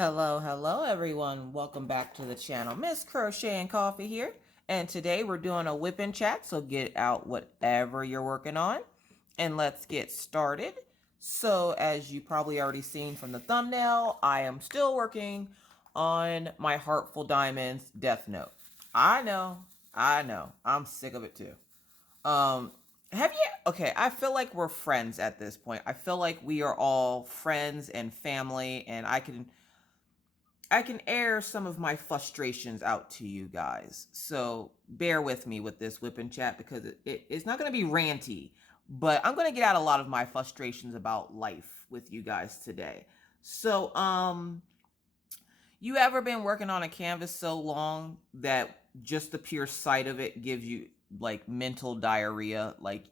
Hello everyone. Welcome back to the channel. Miss Crochet and Coffee here. And today we're doing a whip and chat, so get out whatever you're working on and let's get started. So as you probably already seen from the thumbnail, I am still working on my Heartful Diamonds Death Note. I know, I'm sick of it too. Um, have you, okay, I feel like we're friends at this point. I feel like we are all friends and family, and I can air some of my frustrations out to you guys. So bear with me with this whip and chat because it's not going to be ranty, but I'm going to get out a lot of my frustrations about life with you guys today. So, you ever been working on a canvas so long that just the pure sight of it gives you like mental diarrhea? Like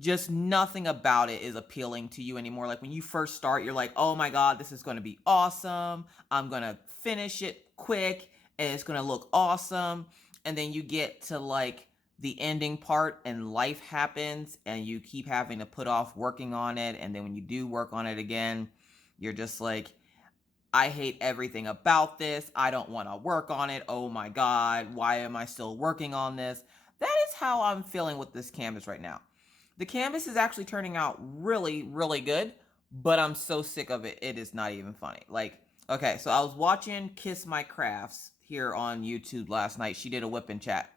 just nothing about it is appealing to you anymore. Like when you first start, you're like, oh my God, this is going to be awesome. I'm going to finish it quick and it's going to look awesome. And then you get to like the ending part and life happens and you keep having to put off working on it. And then when you do work on it again, you're just like, I hate everything about this. I don't want to work on it. Oh my God, why am I still working on this? That is how I'm feeling with this canvas right now. The canvas is actually turning out really, really good, but I'm so sick of it. It is not even funny. Like, okay, so I was watching Kiss My Crafts here on YouTube last night. She did a whip and chat.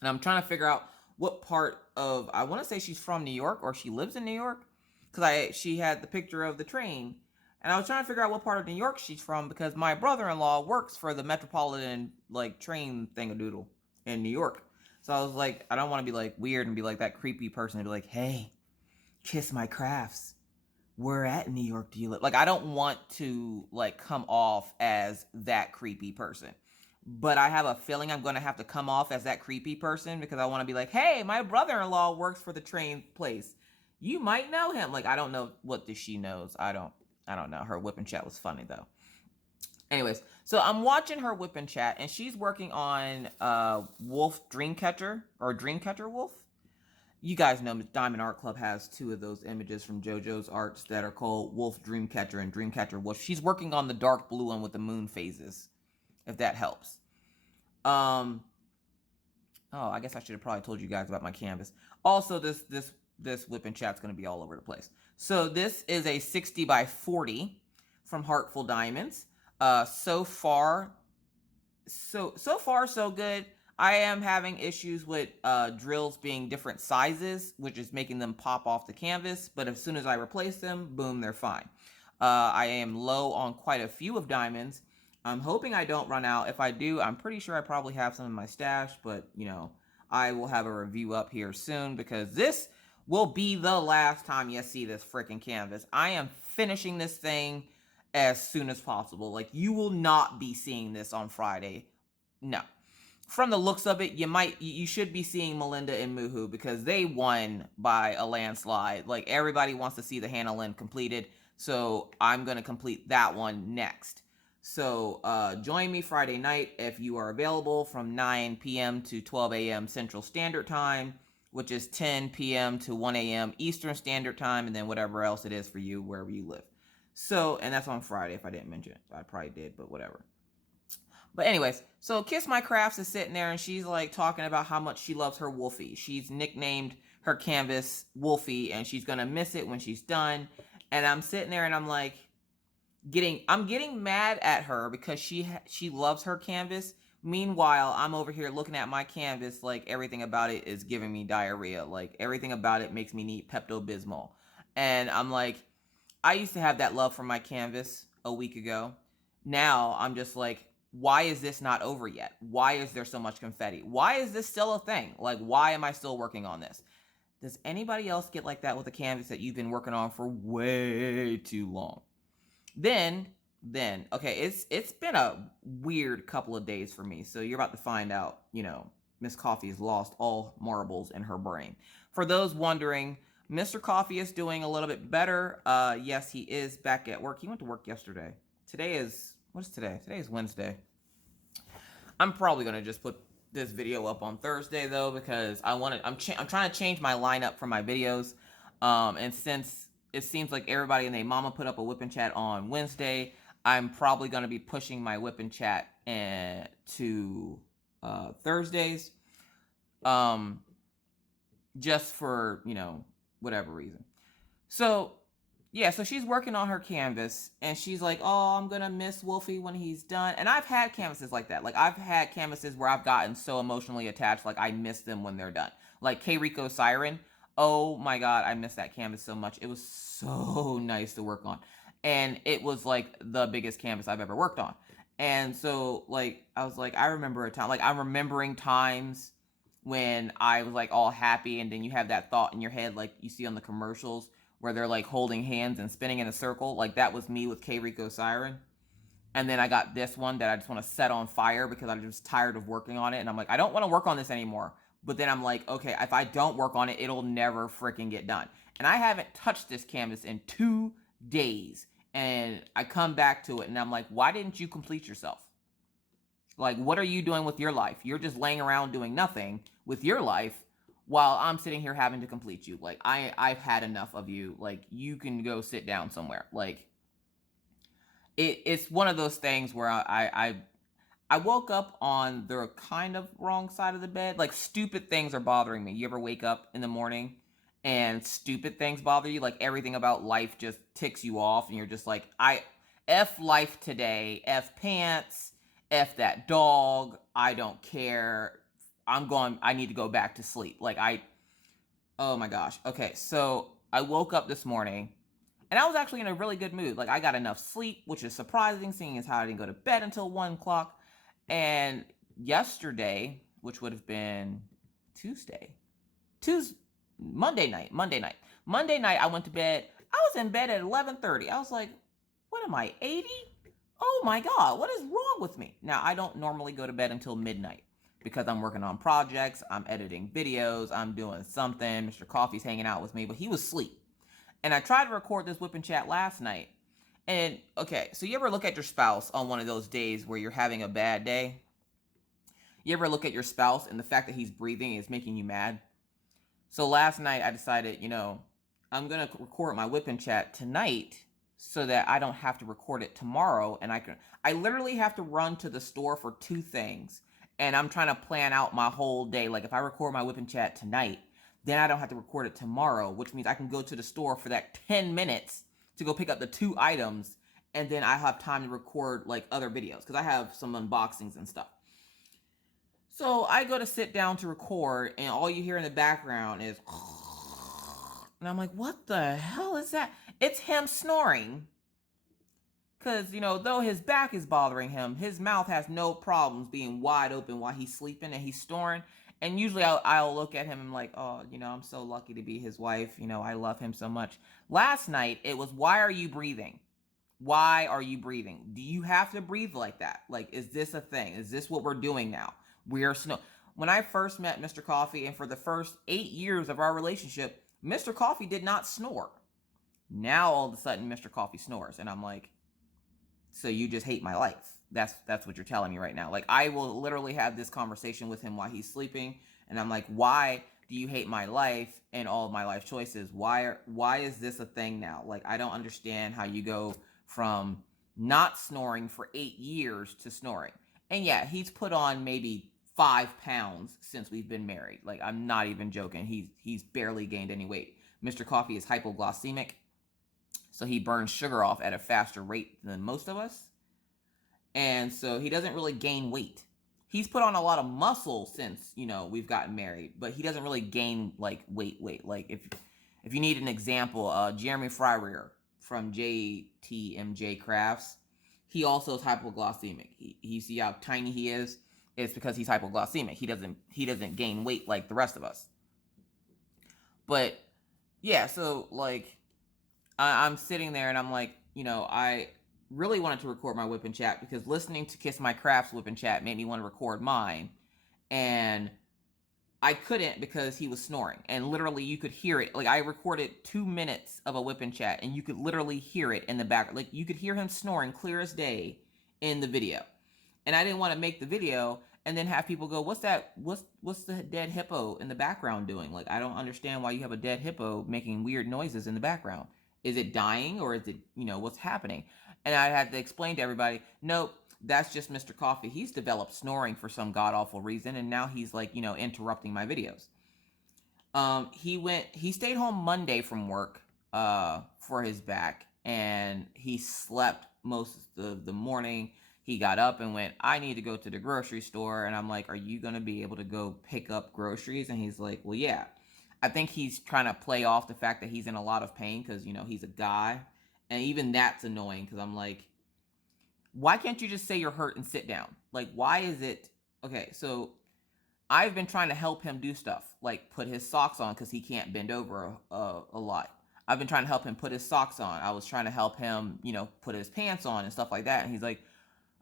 And I'm trying to figure out what part of, I want to say she's from New York or she lives in New York. Because she had the picture of the train. And I was trying to figure out what part of New York she's from because my brother-in-law works for the Metropolitan like train thingadoodle in New York. So I was like, I don't want to be like weird and be like that creepy person and be like, hey, Kiss My Crafts. Where at New York do you live? Like, I don't want to like come off as that creepy person. But I have a feeling I'm going to have to come off as that creepy person because I want to be like, hey, my brother-in-law works for the train place. You might know him. Like, I don't know what she knows. I don't know. Her whip and chat was funny though. Anyways, so I'm watching her whip and chat and she's working on Wolf Dreamcatcher or Dreamcatcher Wolf. You guys know Diamond Art Club has two of those images from JoJo's arts that are called Wolf Dreamcatcher and Dreamcatcher Wolf. She's working on the dark blue one with the moon phases, if that helps. Oh, I guess I should have probably told you guys about my canvas. Also, this whip and chat's going to be all over the place. So this is a 60 by 40 from Heartful Diamonds. So far so good. I am having issues with drills being different sizes, which is making them pop off the canvas. But as soon as I replace them, boom, they're fine. I am low on quite a few of diamonds. I'm hoping I don't run out. If I do, I'm pretty sure I probably have some in my stash. But, you know, I will have a review up here soon because this will be the last time you see this freaking canvas. I am finishing this thing as soon as possible. Like, you will not be seeing this on Friday. No. From the looks of it, you should be seeing Melinda and Muhu because they won by a landslide. Like, everybody wants to see the Hannah Lynn completed, so I'm going to complete that one next. So join me Friday night if you are available from 9 p.m. to 12 a.m. Central Standard Time, which is 10 p.m. to 1 a.m. Eastern Standard Time, and then whatever else it is for you wherever you live. So, and that's on Friday if I didn't mention it. I probably did, but whatever. But anyways, so Kiss My Crafts is sitting there and she's like talking about how much she loves her Wolfie. She's nicknamed her canvas Wolfie and she's gonna miss it when she's done. And I'm sitting there and I'm like I'm getting mad at her because she loves her canvas. Meanwhile, I'm over here looking at my canvas like everything about it is giving me diarrhea. Like everything about it makes me need Pepto-Bismol. And I'm like, I used to have that love for my canvas a week ago. Now I'm just like, why is this not over yet? Why is there so much confetti? Why is this still a thing? Like, why am I still working on this? Does anybody else get like that with a canvas that you've been working on for way too long? Then, okay, it's been a weird couple of days for me. So you're about to find out, you know, Miss Coffee has lost all marbles in her brain. For those wondering, Mr. Coffee is doing a little bit better. Yes, he is back at work. He went to work yesterday. Today is, what is today? Today is Wednesday. I'm probably going to just put this video up on Thursday though, because I'm trying to change my lineup for my videos. And since it seems like everybody and their mama put up a whip and chat on Wednesday, I'm probably going to be pushing my whip and chat to Thursdays, just for, whatever reason. So yeah, so she's working on her canvas, and she's like, oh, I'm gonna miss Wolfie when he's done. And I've had canvases like that. Like, I've had canvases where I've gotten so emotionally attached, like I miss them when they're done. Like K Rico Siren. Oh my god, I miss that canvas so much. It was so nice to work on. And it was like the biggest canvas I've ever worked on. And so like I was like, I remember a time, like I'm remembering times when I was like all happy, and then you have that thought in your head like you see on the commercials where they're like holding hands and spinning in a circle. Like that was me with K Rico Siren. And then I got this one that I just want to set on fire because I'm just tired of working on it. And I'm like, I don't want to work on this anymore. But then I'm like, okay, if I don't work on it, it'll never freaking get done. And I haven't touched this canvas in 2 days. And I come back to it and I'm like, why didn't you complete yourself? Like, what are you doing with your life? You're just laying around doing nothing with your life while I'm sitting here having to complete you. Like, I've had enough of you. Like, you can go sit down somewhere. Like, it's one of those things where I woke up on the kind of wrong side of the bed. Like, stupid things are bothering me. You ever wake up in the morning and stupid things bother you? Like, everything about life just ticks you off, and you're just like, F life today, F pants, F that dog, I don't care. I need to go back to sleep. Like, oh my gosh. Okay, so I woke up this morning, and I was actually in a really good mood. Like, I got enough sleep, which is surprising, seeing as how I didn't go to bed until 1 o'clock. And yesterday, which would have been Monday night, I went to bed. I was in bed at 11:30. I was like, what am I, 80? Oh my God, what is wrong with me? Now, I don't normally go to bed until midnight because I'm working on projects, I'm editing videos, I'm doing something. Mr. Coffee's hanging out with me, but he was asleep. And I tried to record this whip and chat last night. And okay, so you ever look at your spouse on one of those days where you're having a bad day? You ever look at your spouse and the fact that he's breathing is making you mad? So last night I decided, I'm going to record my whip and chat tonight so that I don't have to record it tomorrow. And I literally have to run to the store for 2 things. And I'm trying to plan out my whole day. Like, if I record my whip and chat tonight, then I don't have to record it tomorrow, which means I can go to the store for that 10 minutes to go pick up the 2 items. And then I have time to record like other videos because I have some unboxings and stuff. So I go to sit down to record, and all you hear in the background is, and I'm like, what the hell is that? It's him snoring. Because, though his back is bothering him, his mouth has no problems being wide open while he's sleeping and he's snoring. And usually I'll look at him and I'm like, oh, I'm so lucky to be his wife. I love him so much. Last night, it was, why are you breathing? Why are you breathing? Do you have to breathe like that? Like, is this a thing? Is this what we're doing now? When I first met Mr. Coffee, and for the first 8 years of our relationship, Mr. Coffee did not snore. Now, all of a sudden, Mr. Coffee snores. And I'm like, so you just hate my life. That's what you're telling me right now. Like, I will literally have this conversation with him while he's sleeping. And I'm like, why do you hate my life and all of my life choices? Why is this a thing now? Like, I don't understand how you go from not snoring for 8 years to snoring. And yeah, he's put on maybe 5 pounds since we've been married. Like, I'm not even joking. He's barely gained any weight. Mr. Coffee is hypoglycemic, so he burns sugar off at a faster rate than most of us. And so he doesn't really gain weight. He's put on a lot of muscle since, we've gotten married, but he doesn't really gain like weight. Like, if you need an example, Jeremy Fryer from JTMJ Crafts, he also is hypoglycemic. You see how tiny he is? It's because he's hypoglycemic. He doesn't gain weight like the rest of us. But yeah, so like I'm sitting there and I'm like, I really wanted to record my whip and chat because listening to Kiss My Crafts whip and chat made me want to record mine. And I couldn't because he was snoring. And literally you could hear it. Like, I recorded 2 minutes of a whip and chat and you could literally hear it in the back. Like, you could hear him snoring clear as day in the video. And I didn't want to make the video and then have people go, what's that? What's the dead hippo in the background doing? Like, I don't understand why you have a dead hippo making weird noises in the background. Is it dying or is it, what's happening? And I had to explain to everybody, nope, that's just Mr. Coffee. He's developed snoring for some god awful reason, and now he's like, interrupting my videos. He stayed home Monday from work for his back, and he slept most of the morning. He got up and went, I need to go to the grocery store. And I'm like, are you going to be able to go pick up groceries? And he's like, well, yeah. I think he's trying to play off the fact that he's in a lot of pain because, he's a guy. And even that's annoying because I'm like, why can't you just say you're hurt and sit down? Like, why is it? Okay, so I've been trying to help him do stuff, like put his socks on because he can't bend over a lot. I've been trying to help him put his socks on. I was trying to help him, put his pants on and stuff like that. And he's like,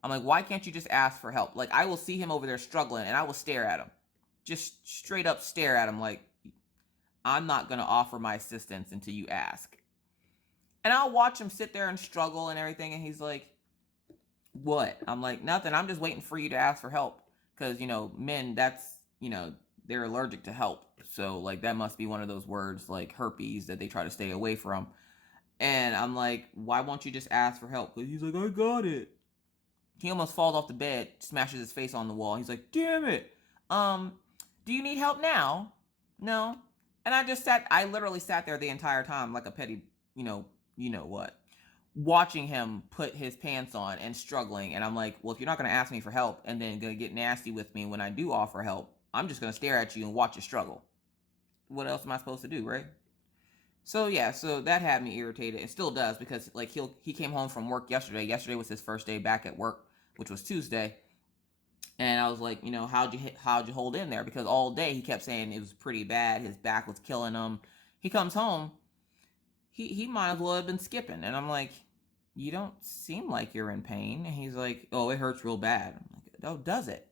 I'm like, why can't you just ask for help? Like, I will see him over there struggling and I will stare at him. Just straight up stare at him like, I'm not going to offer my assistance until you ask. And I'll watch him sit there and struggle and everything. And he's like, what? I'm like, nothing. I'm just waiting for you to ask for help. Because, men, that's, they're allergic to help. So, like, that must be one of those words like herpes that they try to stay away from. And I'm like, why won't you just ask for help? Because he's like, I got it. He almost falls off the bed, smashes his face on the wall. He's like, damn it. Do you need help now? No. And I literally sat there the entire time like a petty, what, watching him put his pants on and struggling. And I'm like, well, if you're not going to ask me for help and then going to get nasty with me when I do offer help, I'm just going to stare at you and watch you struggle. What else am I supposed to do, right? So yeah, so that had me irritated. It still does because like he came home from work yesterday. Yesterday was his first day back at work, which was Tuesday. And I was like, how'd you hold in there? Because all day he kept saying it was pretty bad. His back was killing him. He comes home, he might as well have been skipping. And I'm like, you don't seem like you're in pain. And he's like, oh, it hurts real bad. I'm like, oh, does it?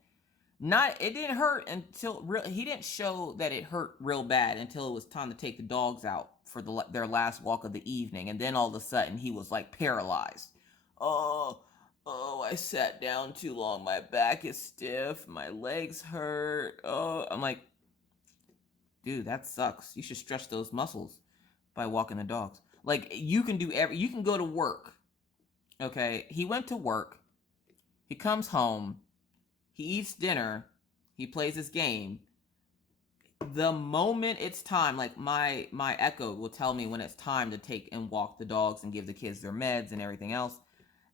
It didn't hurt until he didn't show that it hurt real bad until it was time to take the dogs out for their last walk of the evening. And then all of a sudden he was like paralyzed. Oh, I sat down too long. My back is stiff. My legs hurt. Oh, I'm like, dude, that sucks. You should stretch those muscles by walking the dogs. Like, you can you can go to work. Okay, he went to work. He comes home. He eats dinner. He plays his game. The moment it's time, like my Echo will tell me when it's time to take and walk the dogs and give the kids their meds and everything else.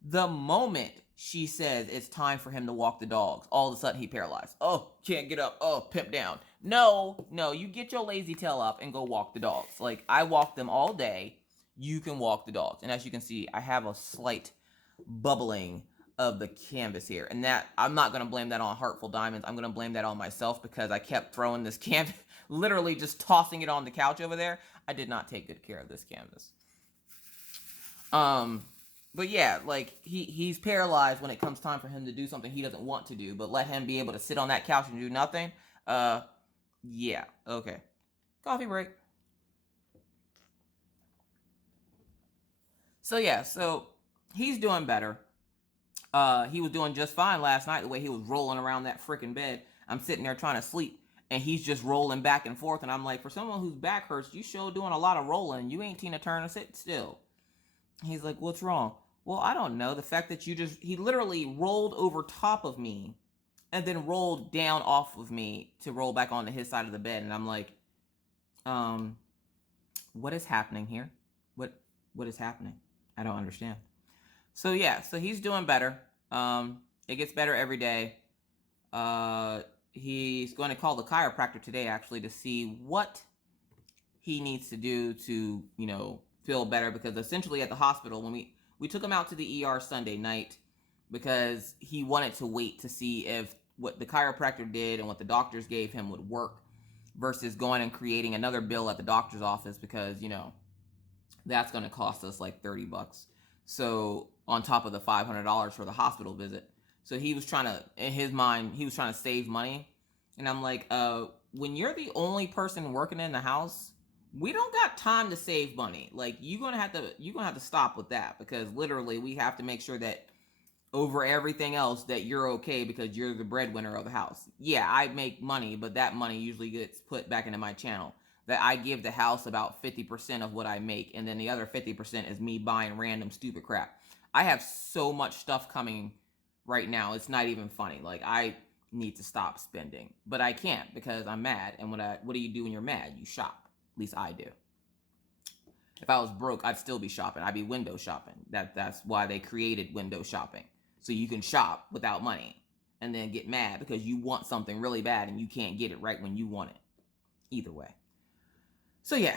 The moment she says it's time for him to walk the dogs, all of a sudden he paralyzed. Oh, can't get up. Oh, pimp down. No, you get your lazy tail up and go walk the dogs. Like, I walk them all day. You can walk the dogs. And as you can see, I have a slight bubbling of the canvas here. And that, I'm not going to blame that on Heartful Diamonds. I'm going to blame that on myself because I kept throwing this canvas, literally just tossing it on the couch over there. I did not take good care of this canvas. But yeah, like, he's paralyzed when it comes time for him to do something he doesn't want to do, but let him be able to sit on that couch and do nothing. Yeah, okay. Coffee break. So yeah, so he's doing better. He was doing just fine last night, the way he was rolling around that freaking bed. I'm sitting there trying to sleep, and he's just rolling back and forth, and I'm like, for someone whose back hurts, you sure doing a lot of rolling. You ain't Tina Turner, sit still. He's like, what's wrong? Well, I don't know. The fact that he literally rolled over top of me and then rolled down off of me to roll back onto his side of the bed. And I'm like, what is happening here? What is happening? I don't understand. So yeah, so he's doing better. It gets better every day. He's going to call the chiropractor today, actually, to see what he needs to do to, feel better, because essentially at the hospital, when we took him out to the ER Sunday night because he wanted to wait to see if what the chiropractor did and what the doctors gave him would work versus going and creating another bill at the doctor's office, because that's going to cost us like $30. So on top of the $500 for the hospital visit. So he was trying to, in his mind, he was trying to save money. And I'm like, when you're the only person working in the house, we don't got time to save money. Like, you're gonna have to stop with that, because literally we have to make sure that over everything else that you're okay, because you're the breadwinner of the house. Yeah, I make money, but that money usually gets put back into my channel. that I give the house about 50% of what I make, and then the other 50% is me buying random stupid crap. I have so much stuff coming right now. It's not even funny. Like, I need to stop spending, but I can't because I'm mad. And what do you do when you're mad? You shop. At least I do. If I was broke, I'd still be shopping. I'd be window shopping. That's why they created window shopping. So you can shop without money and then get mad because you want something really bad and you can't get it right when you want it. Either way. So yeah.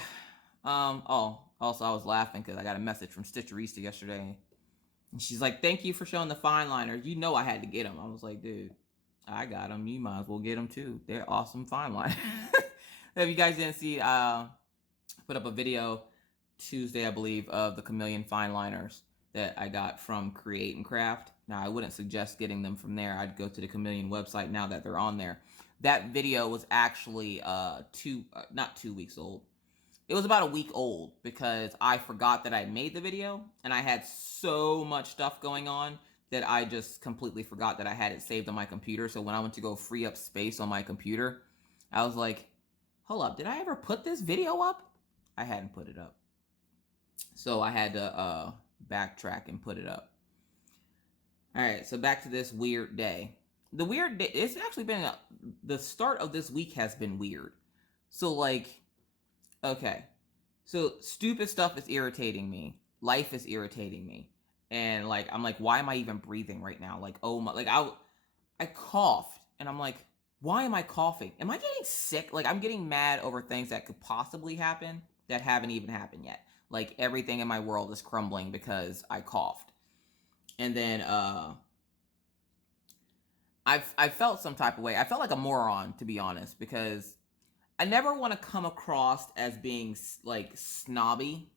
Oh, also I was laughing because I got a message from Stitcherista yesterday. And she's like, thank you for showing the fine liners. You know I had to get them. I was like, dude, I got them. You might as well get them too. They're awesome fine liners. If you guys didn't see, put up a video Tuesday, I believe, of the chameleon fine liners that I got from Create and Craft. Now, I wouldn't suggest getting them from there. I'd go to the chameleon website now that they're on there. That video was actually not 2 weeks old. It was about a week old because I forgot that I made the video and I had so much stuff going on that I just completely forgot that I had it saved on my computer. So when I went to go free up space on my computer, I was like, hold up, did I ever put this video up? I hadn't put it up. So I had to backtrack and put it up. All right, so back to this weird day. The weird day, it's actually been, the start of this week has been weird. So like, okay, so stupid stuff is irritating me. Life is irritating me. And like, I'm like, why am I even breathing right now? Like, oh my, like I coughed and I'm like, why am I coughing? Am I getting sick? Like, I'm getting mad over things that could possibly happen that haven't even happened yet. Like, everything in my world is crumbling because I coughed. And then I felt some type of way. I felt like a moron, to be honest, because I never want to come across as being like snobby.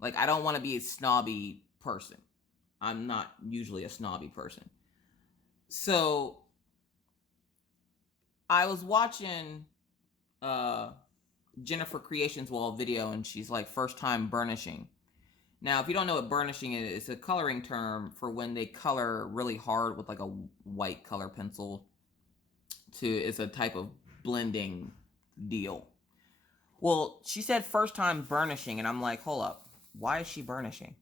Like, I don't want to be a snobby person. I'm not usually a snobby person. So I was watching Jennifer Creations Wall video, and she's like, first time burnishing. Now, if you don't know what burnishing is, it's a coloring term for when they color really hard with like a white color pencil. It's a type of blending deal. Well, she said first time burnishing, and I'm like, hold up, why is she burnishing?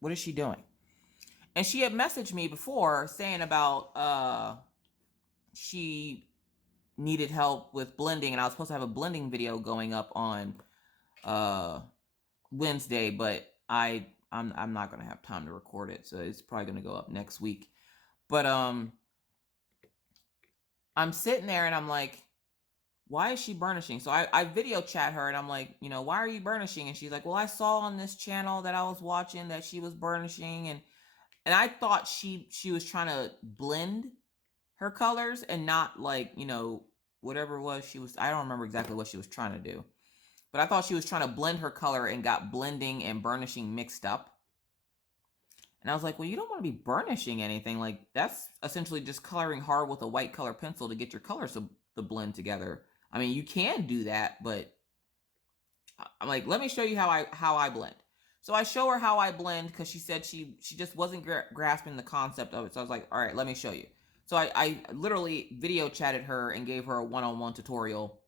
What is she doing? And she had messaged me before saying about she needed help with blending, and I was supposed to have a blending video going up on Wednesday, but I'm not gonna have time to record it, so it's probably gonna go up next week. But I'm sitting there and I'm like, why is she burnishing? So I video chat her and I'm like, you know, why are you burnishing? And she's like, well, I saw on this channel that I was watching that she was burnishing, and I thought she was trying to blend her colors and not like, you know, whatever it was I don't remember exactly what she was trying to do. But I thought she was trying to blend her color and got blending and burnishing mixed up. And I was like, well, you don't want to be burnishing anything. Like, that's essentially just coloring hard with a white color pencil to get your colors to blend together. I mean, you can do that, but I'm like, let me show you how I blend. So I show her how I blend because she said she just wasn't grasping the concept of it. So I was like, all right, let me show you. So I literally video chatted her and gave her a one-on-one tutorial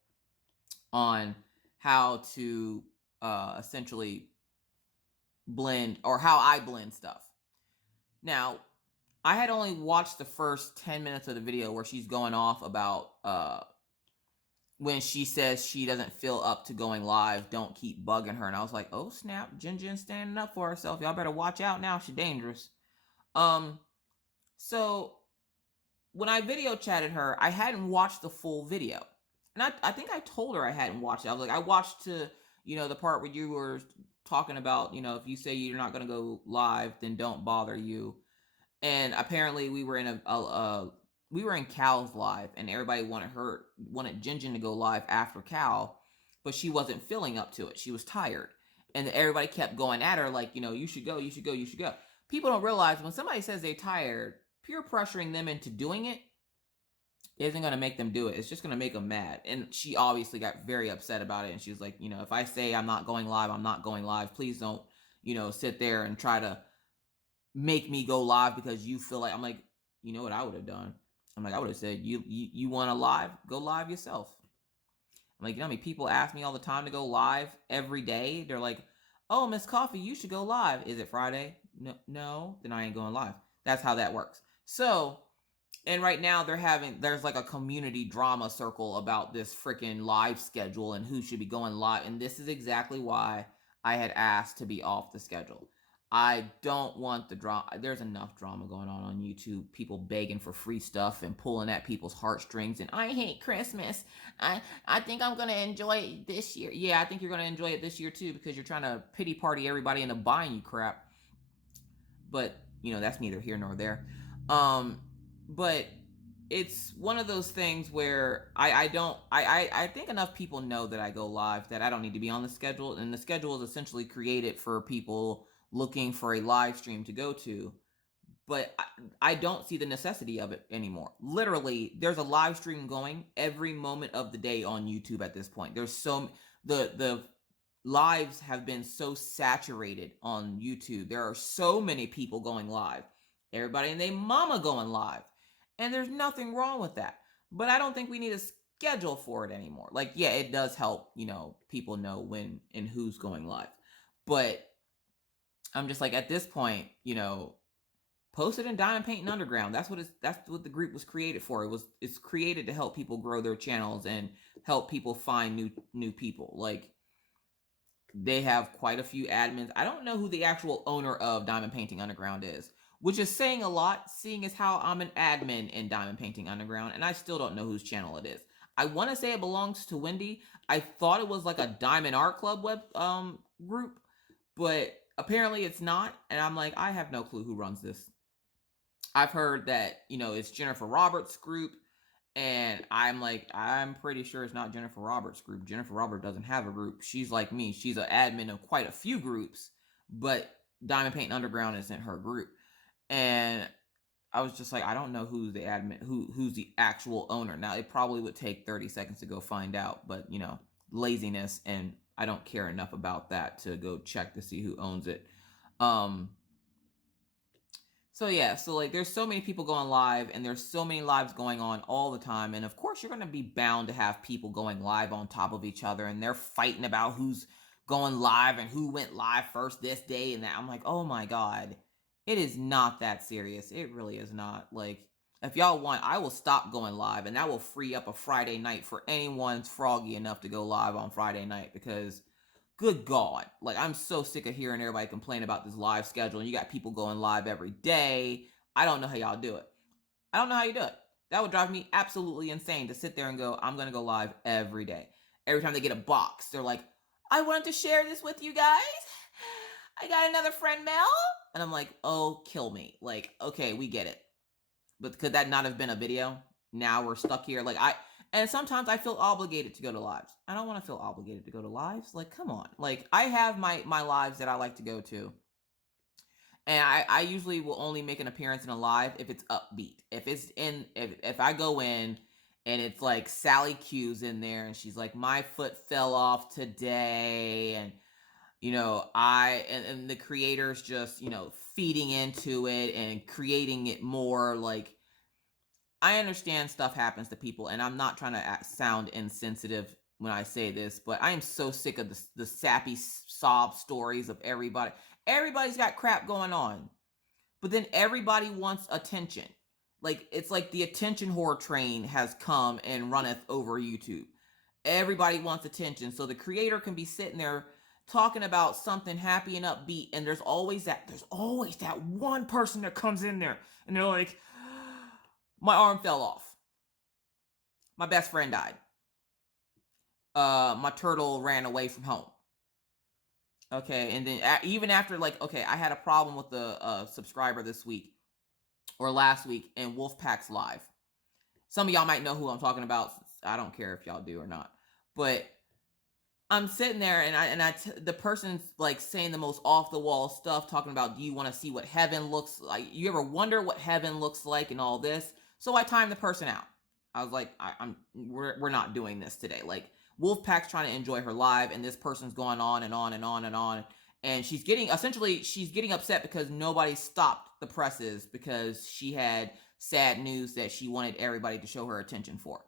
on how to essentially blend, or how I blend stuff. Now, I had only watched the first 10 minutes of the video where she's going off about when she says she doesn't feel up to going live, don't keep bugging her. And I was like, oh snap, Jin standing up for herself. Y'all better watch out now, she's dangerous. So when I video chatted her, I hadn't watched the full video. And I think I told her I hadn't watched it. I was like, I watched to, you know, the part where you were talking about, you know, if you say you're not going to go live, then don't bother you. And apparently we were in we were in Cal's live, and everybody wanted Jin to go live after Cal, but she wasn't feeling up to it. She was tired. And everybody kept going at her like, you know, you should go, you should go, you should go. People don't realize when somebody says they're tired, peer pressuring them into doing it isn't going to make them do it. It's just going to make them mad. And she obviously got very upset about it. And she was like, you know, if I say I'm not going live, I'm not going live. Please don't, you know, sit there and try to make me go live because you feel like, I'm like, you know what I would have done? I'm like, I would have said, you want to live? Go live yourself. Like, you know how many people ask me all the time to go live every day? They're like, oh, Miss Coffee, you should go live. Is it Friday? No, then I ain't going live. That's how that works. So, and right now there's like a community drama circle about this freaking live schedule and who should be going live. And this is exactly why I had asked to be off the schedule. I don't want the drama. There's enough drama going on YouTube. People begging for free stuff and pulling at people's heartstrings. And I hate Christmas. I think I'm gonna enjoy it this year. Yeah, I think you're gonna enjoy it this year too, because you're trying to pity party everybody into buying you crap. But you know, that's neither here nor there. But it's one of those things where I think enough people know that I go live that I don't need to be on the schedule, and the schedule is essentially created for people looking for a live stream to go to. But I don't see the necessity of it anymore. Literally, there's a live stream going every moment of the day on YouTube at this point. There's the lives have been so saturated on YouTube. There are so many people going live. Everybody and their mama going live. And there's nothing wrong with that. But I don't think we need a schedule for it anymore. Like, yeah, it does help, you know, people know when and who's going live. But I'm just like, at this point, you know, post it in Diamond Painting Underground. That's what the group was created for. It's created to help people grow their channels and help people find new people. Like, they have quite a few admins. I don't know who the actual owner of Diamond Painting Underground is, which is saying a lot, seeing as how I'm an admin in Diamond Painting Underground, and I still don't know whose channel it is. I want to say it belongs to Wendy. I thought it was like a Diamond Art Club web group, but apparently it's not, and I'm like, I have no clue who runs this. I've heard that, you know, it's Jennifer Roberts' group, and I'm like, I'm pretty sure it's not Jennifer Roberts' group. Jennifer Roberts doesn't have a group. She's like me. She's an admin of quite a few groups, but Diamond Painting Underground isn't her group. And I was just like, I don't know who's the admin, who's the actual owner. Now, it probably would take 30 seconds to go find out, but, you know, laziness, and I don't care enough about that to go check to see who owns it. So yeah, so like there's so many people going live, and there's so many lives going on all the time, and of course you're going to be bound to have people going live on top of each other, and they're fighting about who's going live and who went live first this day and that. I'm like, oh my god, it is not that serious. It really is not. Like, if y'all want, I will stop going live, and that will free up a Friday night for anyone's froggy enough to go live on Friday night, because good God, like, I'm so sick of hearing everybody complain about this live schedule, and you got people going live every day. I don't know how y'all do it. I don't know how you do it. That would drive me absolutely insane to sit there and go, I'm going to go live every day. Every time they get a box, they're like, I wanted to share this with you guys. I got another friend, Mel. And I'm like, oh, kill me. Like, okay, we get it. But could that not have been a video? Now we're stuck here. Like, and sometimes I feel obligated to go to lives. I don't want to feel obligated to go to lives. Like, come on. Like, I have my lives that I like to go to. And I usually will only make an appearance in a live if it's upbeat. If I go in and it's like Sally Q's in there and she's like, my foot fell off today, and you know, and the creators just, you know, feeding into it and creating it more. Like, I understand stuff happens to people, and I'm not trying to sound insensitive when I say this, but I am so sick of the sappy sob stories of everybody. Everybody's got crap going on, but then everybody wants attention. Like, it's like the attention whore train has come and runneth over YouTube. Everybody wants attention, so the creator can be sitting there talking about something happy and upbeat, and there's always that one person that comes in there and they're like, my arm fell off, my best friend died, my turtle ran away from home. Okay, and then even after, like, okay, I had a problem with the subscriber this week or last week in Wolfpack's live. Some of y'all might know who I'm talking about. I don't care if y'all do or not, but I'm sitting there, and the person's like saying the most off the wall stuff, talking about, do you want to see what heaven looks like? You ever wonder what heaven looks like and all this? So I timed the person out. I was like, we're not doing this today. Like, Wolfpack's trying to enjoy her live, and this person's going on and on and on and on, and she's getting upset because nobody stopped the presses because she had sad news that she wanted everybody to show her attention for.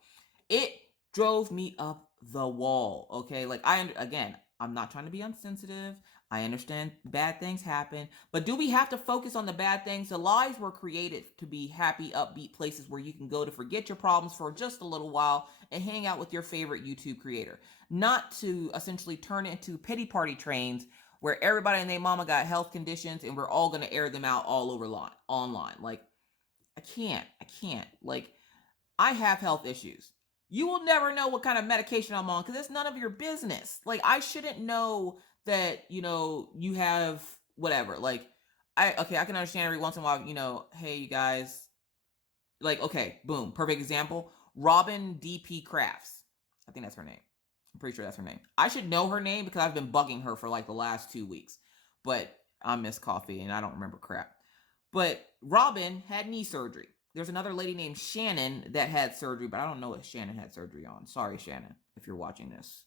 It drove me up the wall. Okay, like again, I'm not trying to be insensitive. I understand bad things happen, but do we have to focus on the bad things? The lives were created to be happy, upbeat places where you can go to forget your problems for just a little while and hang out with your favorite YouTube creator, not to essentially turn it into pity party trains where everybody and their mama got health conditions and we're all going to air them out all over online. Like, I can't. Like, I have health issues. You will never know what kind of medication I'm on because it's none of your business. Like, I shouldn't know that, you have whatever. Like, I can understand every once in a while, hey, you guys, like, okay, boom, perfect example. Robin DP Crafts. I think that's her name. I'm pretty sure that's her name. I should know her name because I've been bugging her for like the last 2 weeks. But I miss coffee and I don't remember crap. But Robin had knee surgery. There's another lady named Shannon that had surgery, but I don't know what Shannon had surgery on. Sorry, Shannon, if you're watching this.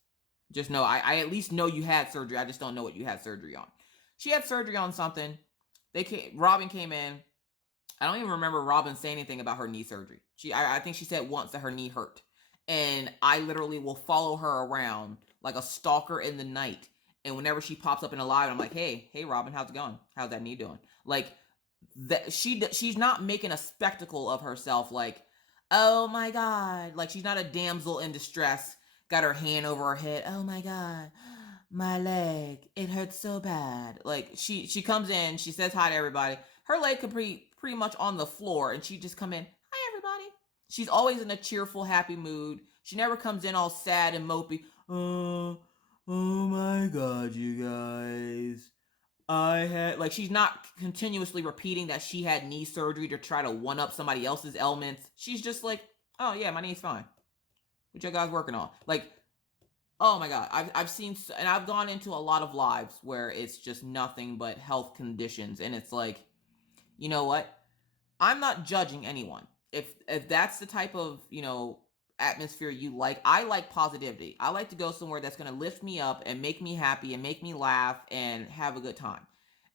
Just know, I at least know you had surgery. I just don't know what you had surgery on. She had surgery on something. Robin came in. I don't even remember Robin saying anything about her knee surgery. I think she said once that her knee hurt. And I literally will follow her around like a stalker in the night. And whenever she pops up in a live, I'm like, hey, Robin, how's it going? How's that knee doing? Like, that she's not making a spectacle of herself like, oh my god, like she's not a damsel in distress, got her hand over her head, oh my god, my leg, it hurts so bad. Like, she comes in, she says hi to everybody, her leg could pretty much on the floor, and she just come in, hi everybody. She's always in a cheerful, happy mood. She never comes in all sad and mopey. Oh my god, you guys, she's not continuously repeating that she had knee surgery to try to one up somebody else's ailments. She's just like, oh yeah, my knee's fine. What you guys working on? Like, oh my god, I've seen, and I've gone into a lot of lives where it's just nothing but health conditions, and it's like, you know what? I'm not judging anyone. If that's the type of, atmosphere you like, I like positivity. I like to go somewhere that's going to lift me up and make me happy and make me laugh and have a good time.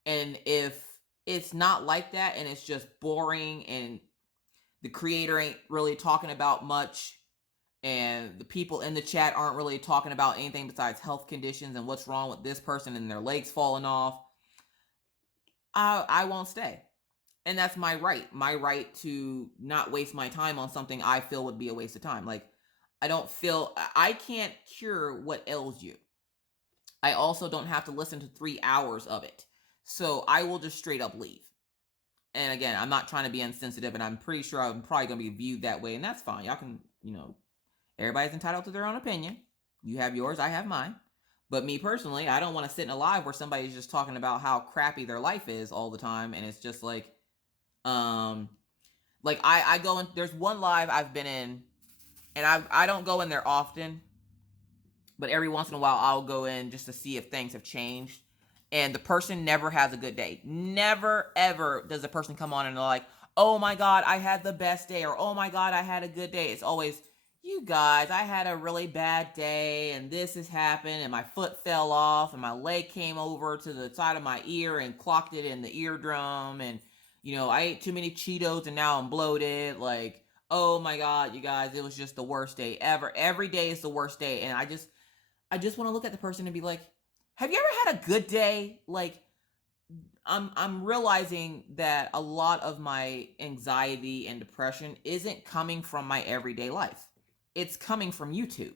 And if it's not like that and it's just boring and the creator ain't really talking about much and the people in the chat aren't really talking about anything besides health conditions and what's wrong with this person and their legs falling off, I won't stay. And that's my right to not waste my time on something I feel would be a waste of time. Like, I can't cure what ails you. I also don't have to listen to 3 hours of it. So I will just straight up leave. And again, I'm not trying to be insensitive, and I'm pretty sure I'm probably going to be viewed that way, and that's fine. Y'all can, everybody's entitled to their own opinion. You have yours, I have mine. But me personally, I don't want to sit in a live where somebody's just talking about how crappy their life is all the time, and it's just like, I go in, there's one live I've been in, and I don't go in there often, but every once in a while I'll go in just to see if things have changed. And the person never has a good day. Never, ever does a person come on and they're like, oh my God, I had the best day, or oh my God, I had a good day. It's always, you guys, I had a really bad day, and this has happened, and my foot fell off, and my leg came over to the side of my ear and clocked it in the eardrum, and, I ate too many Cheetos, and now I'm bloated. Like, oh my God, you guys, it was just the worst day ever. Every day is the worst day, and I just want to look at the person and be like, have you ever had a good day? Like, I'm realizing that a lot of my anxiety and depression isn't coming from my everyday life. It's coming from YouTube.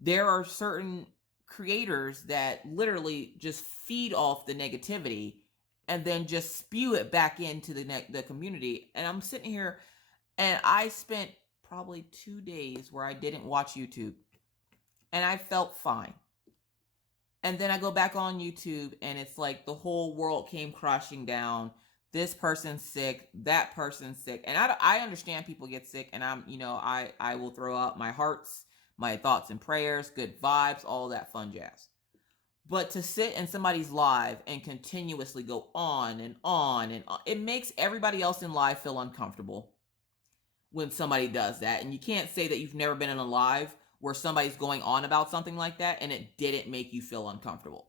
There are certain creators that literally just feed off the negativity and then just spew it back into the community. And I'm sitting here, and I spent probably 2 days where I didn't watch YouTube, and I felt fine. And then I go back on YouTube, and it's like the whole world came crashing down. This person's sick, that person's sick. And I understand people get sick, and I will throw out my hearts, my thoughts and prayers, good vibes, all that fun jazz. But to sit in somebody's live and continuously go on and on and on, it makes everybody else in live feel uncomfortable when somebody does that. And you can't say that you've never been in a live where somebody's going on about something like that and it didn't make you feel uncomfortable.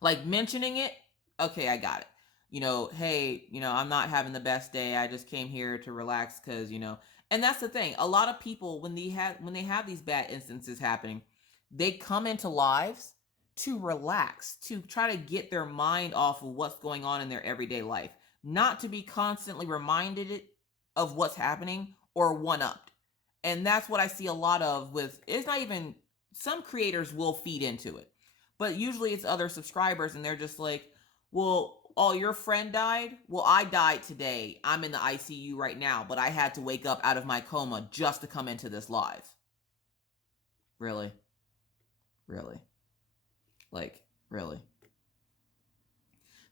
Like, mentioning it, okay, I got it. Hey, I'm not having the best day. I just came here to relax because, And that's the thing. A lot of people, when they have these bad instances happening, they come into lives to relax, to try to get their mind off of what's going on in their everyday life, not to be constantly reminded of what's happening or one-upped. And that's what I see a lot of with, it's not even, some creators will feed into it, but usually it's other subscribers and they're just like, well, oh, your friend died? Well, I died today. I'm in the ICU right now, but I had to wake up out of my coma just to come into this live. Really? Really? Like, really?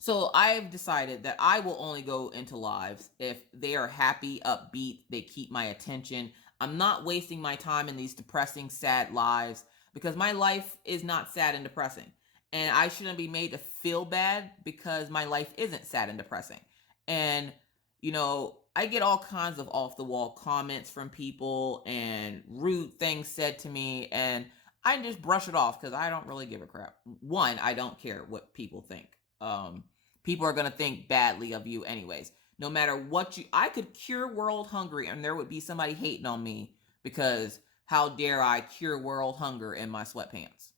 So I've decided that I will only go into lives if they are happy, upbeat, they keep my attention. I'm not wasting my time in these depressing, sad lives because my life is not sad and depressing. And I shouldn't be made to feel bad because my life isn't sad and depressing. And, you know, I get all kinds of off the wall comments from people and rude things said to me. And I just brush it off because I don't really give a crap. One, I don't care what people think. People are going to think badly of you anyways. No matter what I could cure world hunger and there would be somebody hating on me because how dare I cure world hunger in my sweatpants.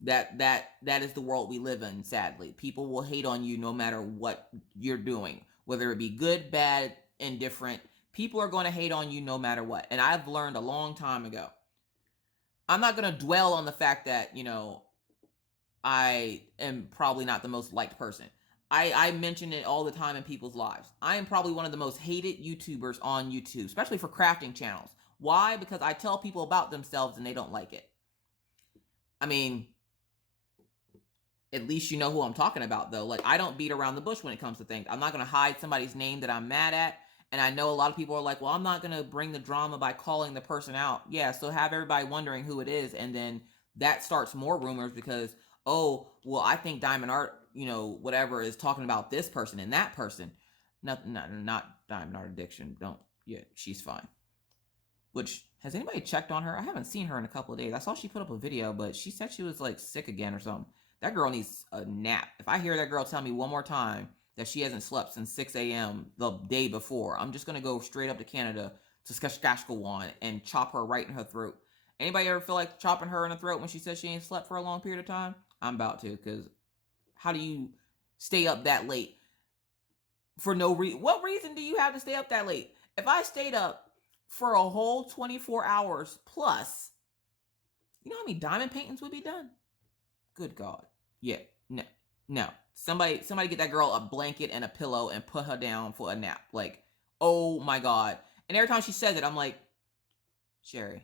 That is the world we live in, sadly. People will hate on you no matter what you're doing, whether it be good, bad, indifferent. People are going to hate on you no matter what. And I've learned a long time ago. I'm not going to dwell on the fact that, you know, I am probably not the most liked person. I mention it all the time in people's lives. I am probably one of the most hated YouTubers on YouTube, especially for crafting channels. Why? Because I tell people about themselves and they don't like it. I mean, at least you know who I'm talking about, though. Like, I don't beat around the bush when it comes to things. I'm not going to hide somebody's name that I'm mad at. And I know a lot of people are like, well, I'm not going to bring the drama by calling the person out. Yeah, so have everybody wondering who it is. And then that starts more rumors because, oh, well, I think Diamond Art, you know, whatever, is talking about this person and that person. Not Diamond Art Addiction. Don't, yeah, she's fine. Which, has anybody checked on her? I haven't seen her in a couple of days. I saw she put up a video, but she said she was, like, sick again or something. That girl needs a nap. If I hear that girl tell me one more time that she hasn't slept since 6 a.m. the day before, I'm just going to go straight up to Canada to Saskatchewan and chop her right in her throat. Anybody ever feel like chopping her in the throat when she says she ain't slept for a long period of time? I'm about to, because how do you stay up that late for no reason? What reason do you have to stay up that late? If I stayed up for a whole 24 hours plus, you know how many diamond paintings would be done? Good God. Yeah, no. Somebody get that girl a blanket and a pillow and put her down for a nap. Like, oh my God. And every time she says it, I'm like, Sherry,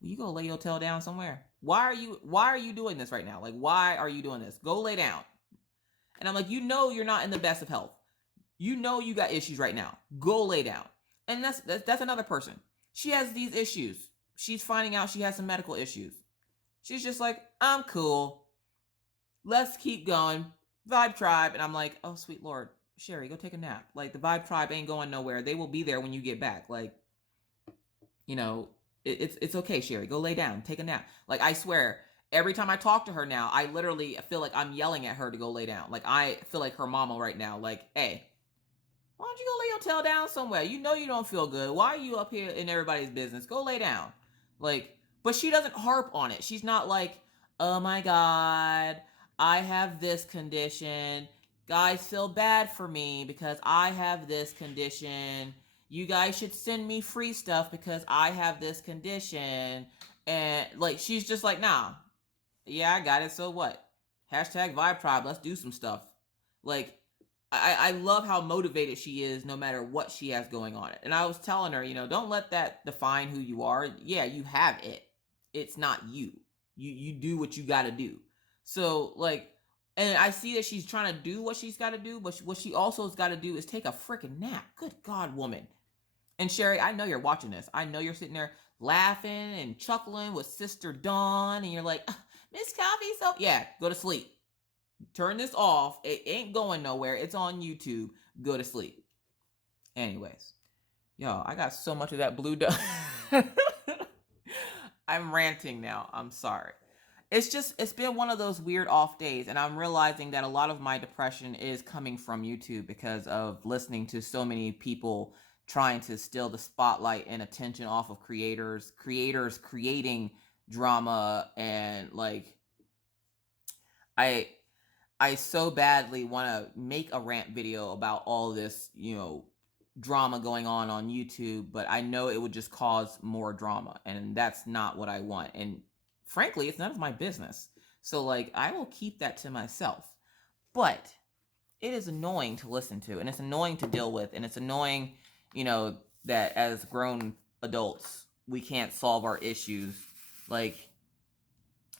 will you go lay your tail down somewhere? Why are you doing this right now? Like, why are you doing this? Go lay down. And I'm like, you know you're not in the best of health. You know you got issues right now. Go lay down. And that's another person. She has these issues. She's finding out she has some medical issues. She's just like, I'm cool. Let's keep going. Vibe Tribe. And I'm like, oh, sweet Lord. Sherry, go take a nap. Like, the Vibe Tribe ain't going nowhere. They will be there when you get back. Like, you know, it's okay, Sherry. Go lay down. Take a nap. Like, I swear, every time I talk to her now, I literally feel like I'm yelling at her to go lay down. Like, I feel like her mama right now. Like, hey, why don't you go lay your tail down somewhere? You know you don't feel good. Why are you up here in everybody's business? Go lay down. Like, but she doesn't harp on it. She's not like, oh my God, I have this condition. Guys, feel bad for me because I have this condition. You guys should send me free stuff because I have this condition. And like, she's just like, nah, yeah, I got it. So what? Hashtag Vibe Tribe. Let's do some stuff. Like, I love how motivated she is no matter what she has going on. And I was telling her, you know, don't let that define who you are. Yeah, you have it. It's not you. You do what you got to do. So, like, and I see that she's trying to do what she's got to do, but what she also has got to do is take a freaking nap. Good God, woman. And Sherry, I know you're watching this. I know you're sitting there laughing and chuckling with Sister Dawn, and you're like, Miss Coffee, so yeah, go to sleep. Turn this off. It ain't going nowhere. It's on YouTube. Go to sleep. Anyways, y'all, I got so much of that blue dust. I'm ranting now. I'm sorry. It's been one of those weird off days, and I'm realizing that a lot of my depression is coming from YouTube because of listening to so many people trying to steal the spotlight and attention off of creators creating drama. And like, I I so badly want to make a rant video about all this, drama going on YouTube, but I know it would just cause more drama, and that's not what I want. And frankly, it's none of my business. So like, I will keep that to myself. But it is annoying to listen to, and it's annoying to deal with, and it's annoying, that as grown adults, we can't solve our issues. Like,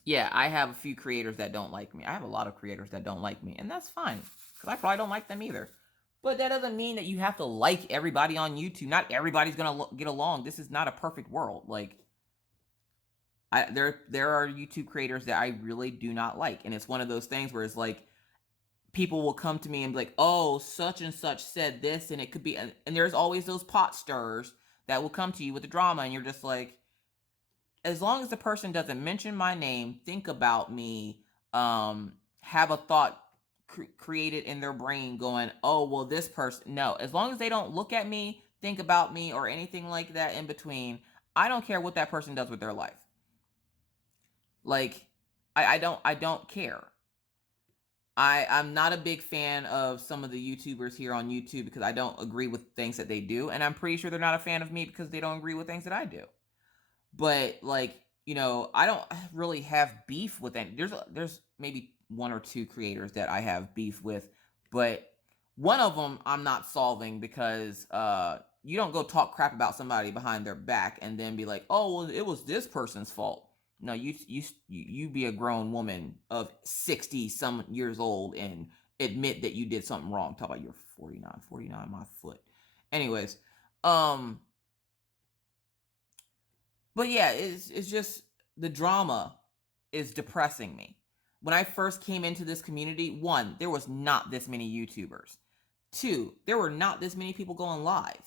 yeah, I have a few creators that don't like me. I have a lot of creators that don't like me, and that's fine, because I probably don't like them either. But that doesn't mean that you have to like everybody on YouTube. Not everybody's gonna get along. This is not a perfect world. Like, there are YouTube creators that I really do not like, and it's one of those things where it's like, people will come to me and be like, "Oh, such and such said this," and it could be, and there's always those pot stirrers that will come to you with the drama, and you're just like, as long as the person doesn't mention my name, think about me, have a thought created in their brain going, "Oh, well, this person," no, as long as they don't look at me, think about me, or anything like that in between, I don't care what that person does with their life. Like, I don't care. I'm not a big fan of some of the YouTubers here on YouTube because I don't agree with things that they do, and I'm pretty sure they're not a fan of me because they don't agree with things that I do. But like, I don't really have beef with any. There's maybe one or two creators that I have beef with, but one of them I'm not solving, because you don't go talk crap about somebody behind their back and then be like, "Oh, well, it was this person's fault." No, you be a grown woman of 60 some years old and admit that you did something wrong. Talk about you're 49 my foot. Anyways, but yeah, it's just, the drama is depressing me. When I first came into this community, one, there was not this many YouTubers. Two, there were not this many people going live.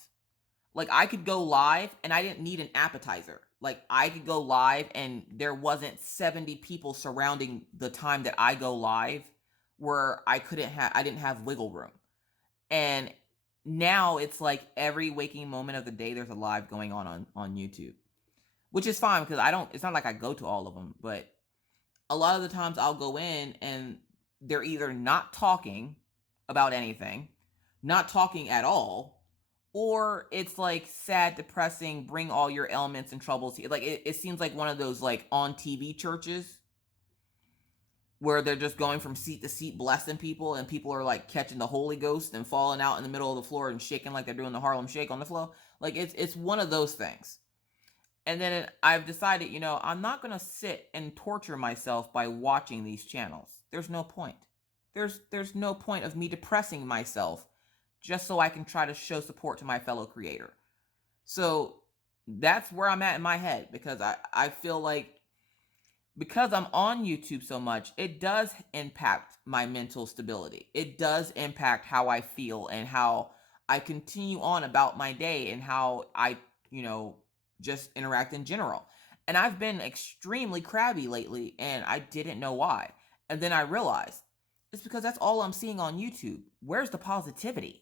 Like, I could go live and I didn't need an appetizer. Like, I could go live and there wasn't 70 people surrounding the time that I go live, where I didn't have wiggle room. And now it's like every waking moment of the day there's a live going on YouTube, which is fine, because it's not like I go to all of them, but a lot of the times I'll go in and they're either not talking about anything, not talking at all, or it's like sad, depressing, bring all your ailments and troubles. Like, it seems like one of those like on TV churches where they're just going from seat to seat blessing people, and people are like catching the Holy Ghost and falling out in the middle of the floor and shaking like they're doing the Harlem Shake on the floor. Like, it's one of those things. And then I've decided, I'm not going to sit and torture myself by watching these channels. There's no point. There's no point of me depressing myself just so I can try to show support to my fellow creator. So that's where I'm at in my head, because I feel like, because I'm on YouTube so much, it does impact my mental stability. It does impact how I feel and how I continue on about my day, and how I, just interact in general. And I've been extremely crabby lately, and I didn't know why. And then I realized it's because that's all I'm seeing on YouTube. Where's the positivity?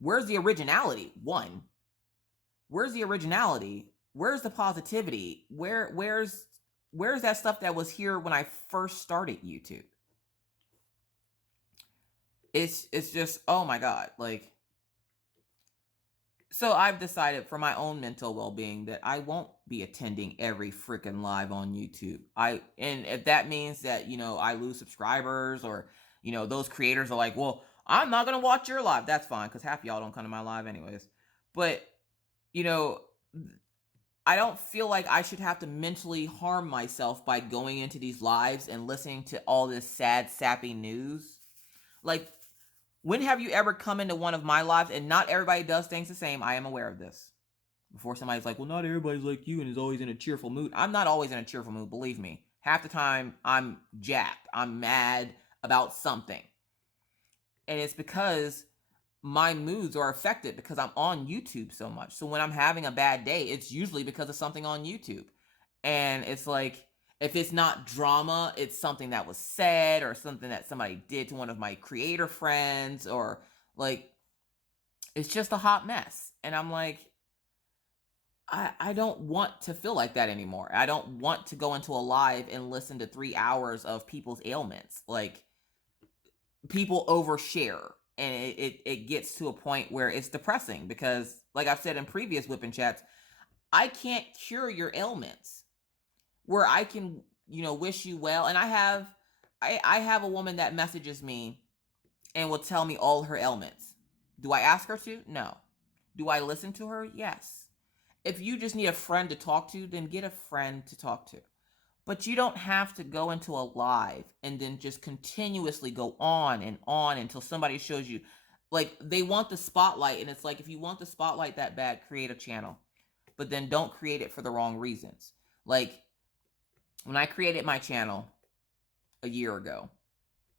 Where's the originality? One, where's the originality? Where's the positivity? Where's that stuff that was here when I first started YouTube? It's just, oh my God. Like, so I've decided for my own mental well-being that I won't be attending every freaking live on YouTube. And if that means that, I lose subscribers, or, those creators are like, "Well, I'm not going to watch your live." That's fine, because half of y'all don't come to my live anyways. But, I don't feel like I should have to mentally harm myself by going into these lives and listening to all this sad, sappy news. Like, when have you ever come into one of my lives, and not everybody does things the same? I am aware of this. Before somebody's like, "Well, not everybody's like you and is always in a cheerful mood." I'm not always in a cheerful mood, believe me. Half the time, I'm jacked. I'm mad about something. And it's because my moods are affected because I'm on YouTube so much. So when I'm having a bad day, it's usually because of something on YouTube. And it's like, if it's not drama, it's something that was said, or something that somebody did to one of my creator friends, or like, it's just a hot mess. And I'm like, I don't want to feel like that anymore. I don't want to go into a live and listen to 3 hours of people's ailments. Like, people overshare, and it gets to a point where it's depressing because, like I've said in previous whipping chats, I can't cure your ailments. Where I can, wish you well. And I have a woman that messages me and will tell me all her ailments. Do I ask her to? No. Do I listen to her? Yes. If you just need a friend to talk to, then get a friend to talk to. But you don't have to go into a live and then just continuously go on and on until somebody shows you. Like, they want the spotlight, and it's like, if you want the spotlight that bad, create a channel. But then don't create it for the wrong reasons. Like, when I created my channel a year ago,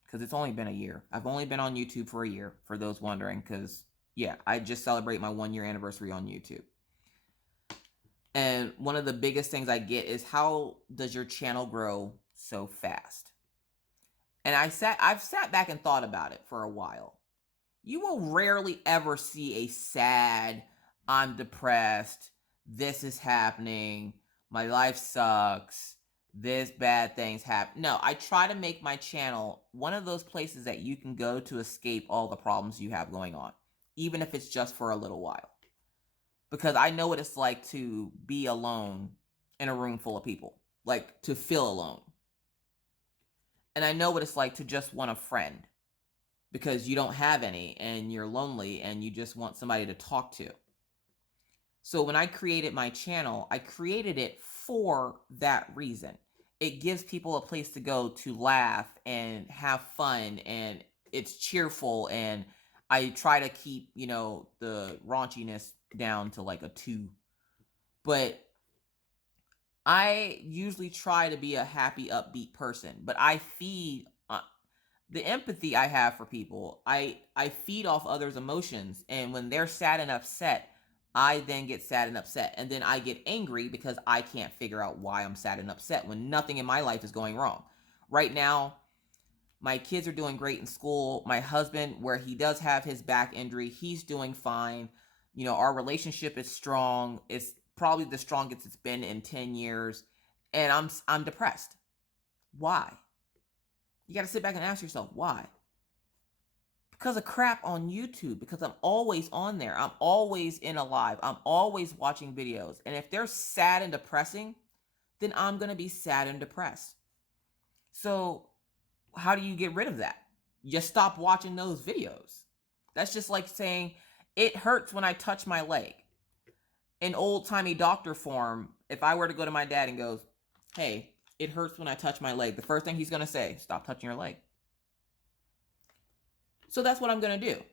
because it's only been a year. I've only been on YouTube for a year, for those wondering, because, yeah, I just celebrate my 1-year anniversary on YouTube. And one of the biggest things I get is, how does your channel grow so fast? And I've sat back and thought about it for a while. You will rarely ever see a sad, I'm depressed, this is happening, my life sucks, this bad things happen. No, I try to make my channel one of those places that you can go to escape all the problems you have going on, even if it's just for a little while. Because I know what it's like to be alone in a room full of people, like to feel alone. And I know what it's like to just want a friend, because you don't have any and you're lonely and you just want somebody to talk to. So when I created my channel, I created it for that reason. It gives people a place to go to laugh and have fun, and it's cheerful, and I try to keep, the raunchiness down to like a 2. But I usually try to be a happy, upbeat person, but I feed the empathy I have for people. I feed off others' emotions, and when they're sad and upset, I then get sad and upset, and then I get angry because I can't figure out why I'm sad and upset when nothing in my life is going wrong. Right now, my kids are doing great in school. My husband, where he does have his back injury, he's doing fine. Our relationship is strong. It's probably the strongest it's been in 10 years, and I'm depressed. Why? You got to sit back and ask yourself, why? Because of crap on YouTube, because I'm always on there. I'm always in a live. I'm always watching videos. And if they're sad and depressing, then I'm going to be sad and depressed. So how do you get rid of that? You stop watching those videos. That's just like saying, it hurts when I touch my leg. In old-timey doctor form, if I were to go to my dad and goes, hey, it hurts when I touch my leg, the first thing he's going to say, stop touching your leg. So that's what I'm going to do.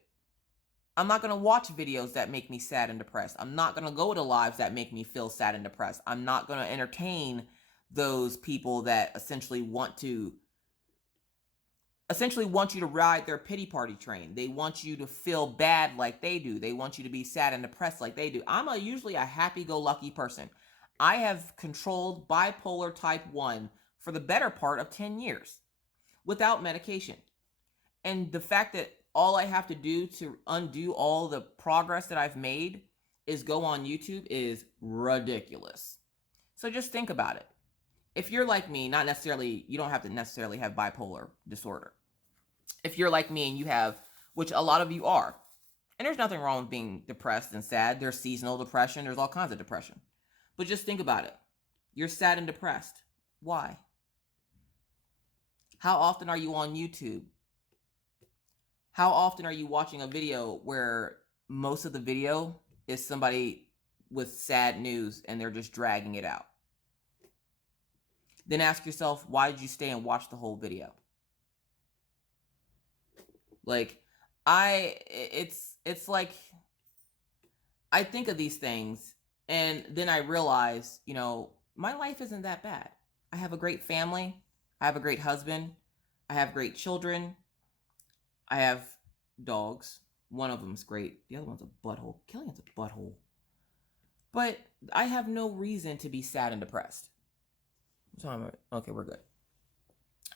I'm not going to watch videos that make me sad and depressed. I'm not going to go to lives that make me feel sad and depressed. I'm not going to entertain those people that essentially want you to ride their pity party train. They want you to feel bad like they do. They want you to be sad and depressed like they do. I'm usually a happy-go-lucky person. I have controlled bipolar type 1 for the better part of 10 years without medication. And the fact that all I have to do to undo all the progress that I've made is go on YouTube is ridiculous. So just think about it. If you're like me, you don't have to necessarily have bipolar disorder. If you're like me and you have, which a lot of you are, and there's nothing wrong with being depressed and sad. There's seasonal depression. There's all kinds of depression. But just think about it. You're sad and depressed. Why? How often are you on YouTube? How often are you watching a video where most of the video is somebody with sad news and they're just dragging it out? Then ask yourself, why did you stay and watch the whole video? Like, it's like, I think of these things and then I realize, my life isn't that bad. I have a great family. I have a great husband. I have great children. I have dogs. One of them's great. The other one's a butthole. Killian's a butthole. But I have no reason to be sad and depressed. Okay, we're good.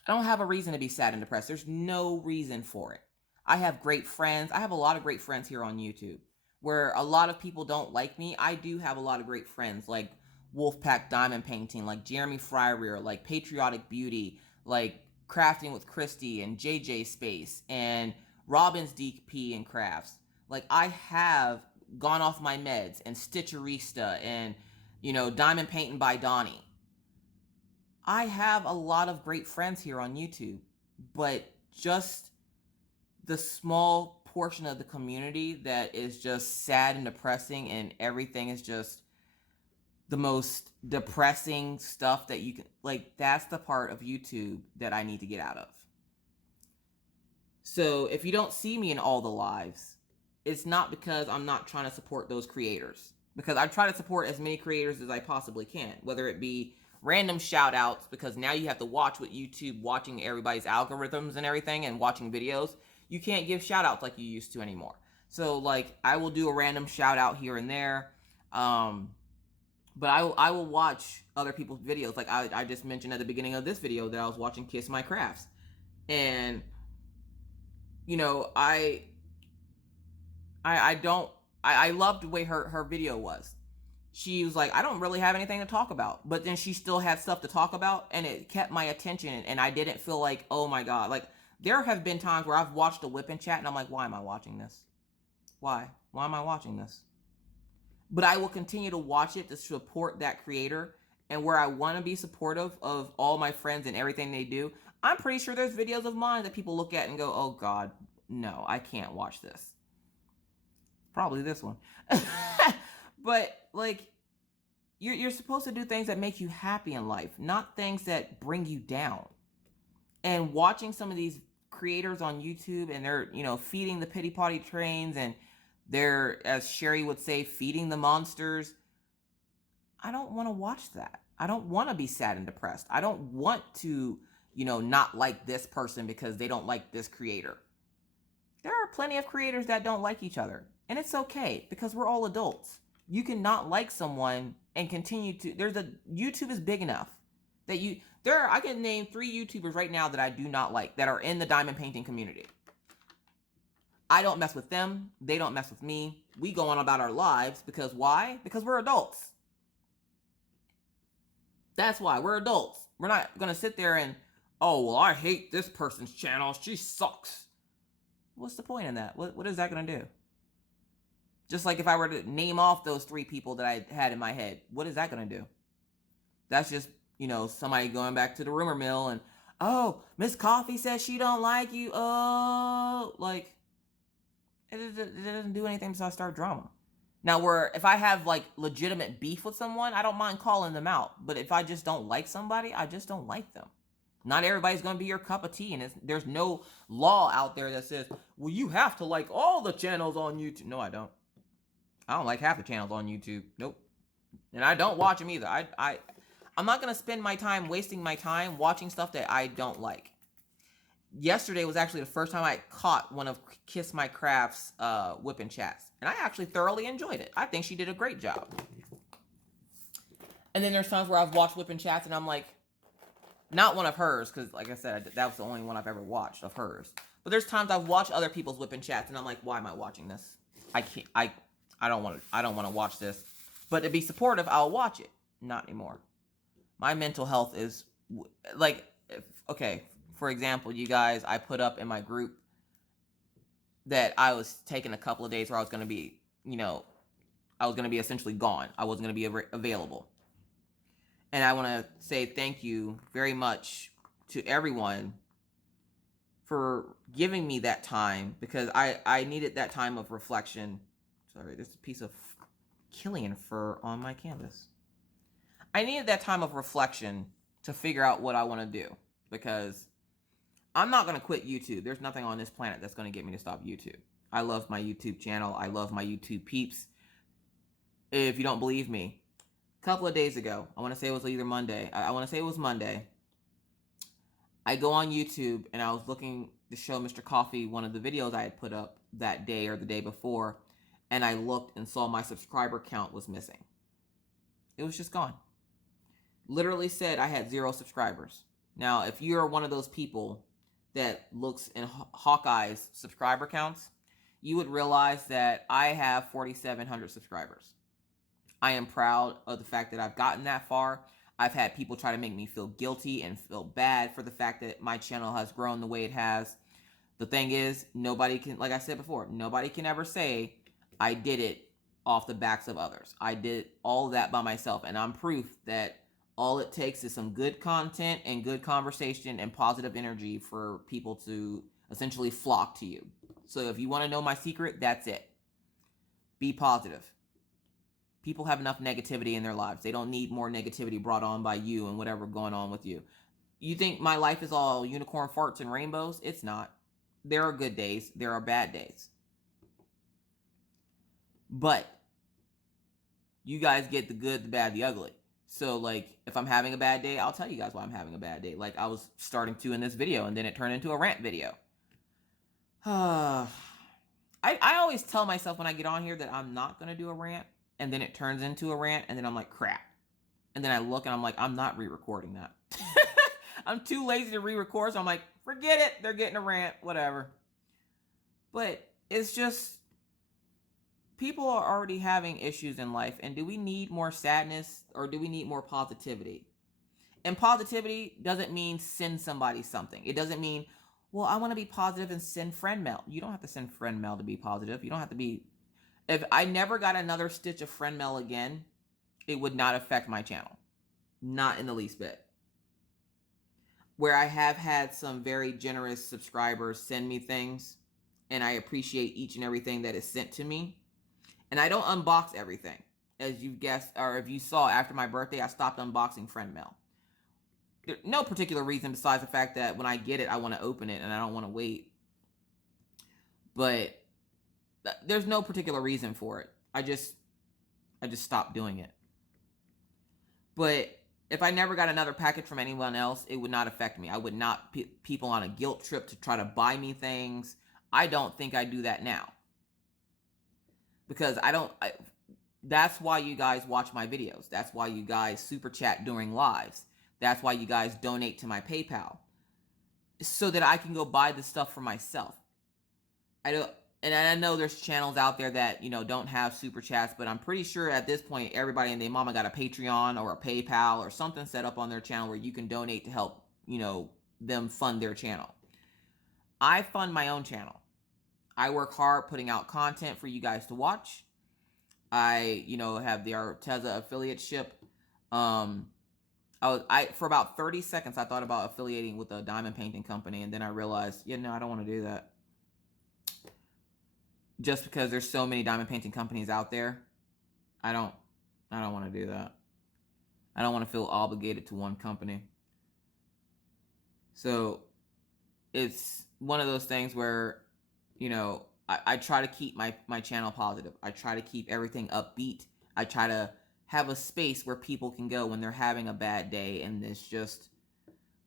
I don't have a reason to be sad and depressed. There's no reason for it. I have great friends. I have a lot of great friends here on YouTube. where a lot of people don't like me, I do have a lot of great friends, like Wolfpack Diamond Painting, like Jeremy Fryer, like Patriotic Beauty, like Crafting with Christy and JJ Space and Robin's DP and Crafts. Like, I have gone off my meds and Stitcherista and, Diamond Painting by Donnie. I have a lot of great friends here on YouTube, but just the small portion of the community that is just sad and depressing, and everything is just the most depressing stuff that you can, like, that's the part of YouTube that I need to get out of. So if you don't see me in all the lives, it's not because I'm not trying to support those creators, because I try to support as many creators as I possibly can, whether it be random shout outs, because now you have to watch with YouTube, watching everybody's algorithms and everything and watching videos. You can't give shout outs like you used to anymore. So, like, I will do a random shout out here and there. But I will watch other people's videos. Like I just mentioned at the beginning of this video that I was watching Kiss My Crafts. And, I loved the way her video was. She was like, I don't really have anything to talk about. But then she still had stuff to talk about, and it kept my attention, and I didn't feel like, oh my God. Like, there have been times where I've watched a whip and chat, and I'm like, why am I watching this? Why? Why am I watching this? But I will continue to watch it to support that creator. And where I want to be supportive of all my friends and everything they do, I'm pretty sure there's videos of mine that people look at and go, oh God, no, I can't watch this. Probably this one. But, like, you're supposed to do things that make you happy in life, not things that bring you down. And watching some of these creators on YouTube, and they're, feeding the pity potty trains, and they're, as Sherry would say, feeding the monsters. I don't want to watch that. I don't want to be sad and depressed. I don't want to, not like this person because they don't like this creator. There are plenty of creators that don't like each other. And it's okay, because we're all adults. You can not like someone and continue to, YouTube is big enough that I can name 3 YouTubers right now that I do not like, that are in the diamond painting community. I don't mess with them. They don't mess with me. We go on about our lives, because why? Because we're adults. That's why. We're adults. We're not going to sit there and, oh, well, I hate this person's channel. She sucks. What's the point in that? What is that going to do? Just like if I were to name off those 3 people that I had in my head, what is that going to do? That's just, somebody going back to the rumor mill and, oh, Miss Coffee says she don't like you. Oh, like, it doesn't do anything besides start drama. Now, if I have, like, legitimate beef with someone, I don't mind calling them out. But if I just don't like somebody, I just don't like them. Not everybody's going to be your cup of tea. And there's no law out there that says, well, you have to like all the channels on YouTube. No, I don't. I don't like half the channels on YouTube. Nope. And I don't watch them either. I'm not going to spend my time wasting my time watching stuff that I don't like. Yesterday was actually the first time I caught one of Kiss My Crafts whipping chats. And I actually thoroughly enjoyed it. I think she did a great job. And then there's times where I've watched whipping chats and I'm like, not one of hers, because like I said, that was the only one I've ever watched of hers. But there's times I've watched other people's whipping chats and I'm like, why am I watching this? I don't want to watch this. But to be supportive, I'll watch it. Not anymore. My mental health is, like, okay, for example, you guys, I put up in my group that I was taking a couple of days where I was going to be, I was going to be essentially gone. I wasn't going to be available. And I want to say thank you very much to everyone for giving me that time, because I needed that time of reflection. Sorry, there's a piece of Killian fur on my canvas. I needed that time of reflection to figure out what I want to do, because I'm not going to quit YouTube. There's nothing on this planet that's going to get me to stop YouTube. I love my YouTube channel. I love my YouTube peeps. If you don't believe me, a couple of days ago, I want to say it was either Monday. I want to say it was Monday. I go on YouTube and I was looking to show Mr. Coffee one of the videos I had put up that day or the day before. And I looked and saw my subscriber count was missing. It was just gone. Literally said I had 0 subscribers. Now, if you're one of those people that looks in Hawkeye's subscriber counts, you would realize that I have 4,700 subscribers. I am proud of the fact that I've gotten that far. I've had people try to make me feel guilty and feel bad for the fact that my channel has grown the way it has. The thing is, nobody can, like I said before, nobody can ever say I did it off the backs of others. I did all that by myself, and I'm proof that all it takes is some good content and good conversation and positive energy for people to essentially flock to you. So if you want to know my secret, that's it. Be positive. People have enough negativity in their lives. They don't need more negativity brought on by you and whatever going on with you. You think my life is all unicorn farts and rainbows? It's not. There are good days. There are bad days. But you guys get the good, the bad, the ugly. So, like, if I'm having a bad day, I'll tell you guys why I'm having a bad day. Like, I was starting to in this video, and then it turned into a rant video. I always tell myself when I get on here that I'm not going to do a rant, and then it turns into a rant, and then I'm like, crap. And then I look, and I'm like, I'm not re-recording that. I'm too lazy to re-record, so I'm like, forget it. They're getting a rant, whatever. But it's just, people are already having issues in life, and do we need more sadness, or do we need more positivity? And positivity doesn't mean send somebody something. It doesn't mean, well, I want to be positive and send friend mail. You don't have to send friend mail to be positive. You don't have to be... If I never got another stitch of friend mail again, it would not affect my channel. Not in the least bit. Where I have had some very generous subscribers send me things, and I appreciate each and everything that is sent to me. And I don't unbox everything. As you guessed, or if you saw after my birthday, I stopped unboxing friend mail. There's no particular reason besides the fact that when I get it, I want to open it and I don't want to wait. But there's no particular reason for it. I just stopped doing it. But if I never got another package from anyone else, it would not affect me. I would not put people on a guilt trip to try to buy me things. I don't think I do that now. Because that's why you guys watch my videos. That's why you guys super chat during lives. That's why you guys donate to my PayPal. So that I can go buy the stuff for myself. And I know there's channels out there that, don't have super chats, but I'm pretty sure at this point, everybody and their mama got a Patreon or a PayPal or something set up on their channel where you can donate to help, them fund their channel. I fund my own channel. I work hard putting out content for you guys to watch. I, have the Arteza affiliateship. For about 30 seconds, I thought about affiliating with a diamond painting company, and then I realized, no, I don't want to do that. Just because there's so many diamond painting companies out there, I don't want to do that. I don't want to feel obligated to one company. So it's one of those things where, I try to keep my channel positive. I try to keep everything upbeat. I try to have a space where people can go when they're having a bad day and it's just,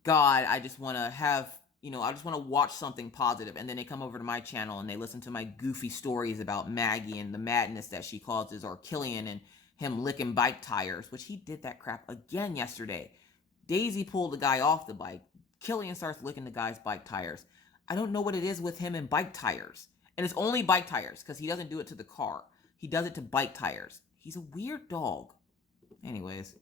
God, I just want to have, I just want to watch something positive. And then they come over to my channel and they listen to my goofy stories about Maggie and the madness that she causes, or Killian and him licking bike tires, which he did that crap again yesterday. Daisy pulled the guy off the bike. Killian starts licking the guy's bike tires. I don't know what it is with him and bike tires. And it's only bike tires because he doesn't do it to the car. He does it to bike tires. He's a weird dog. Anyways.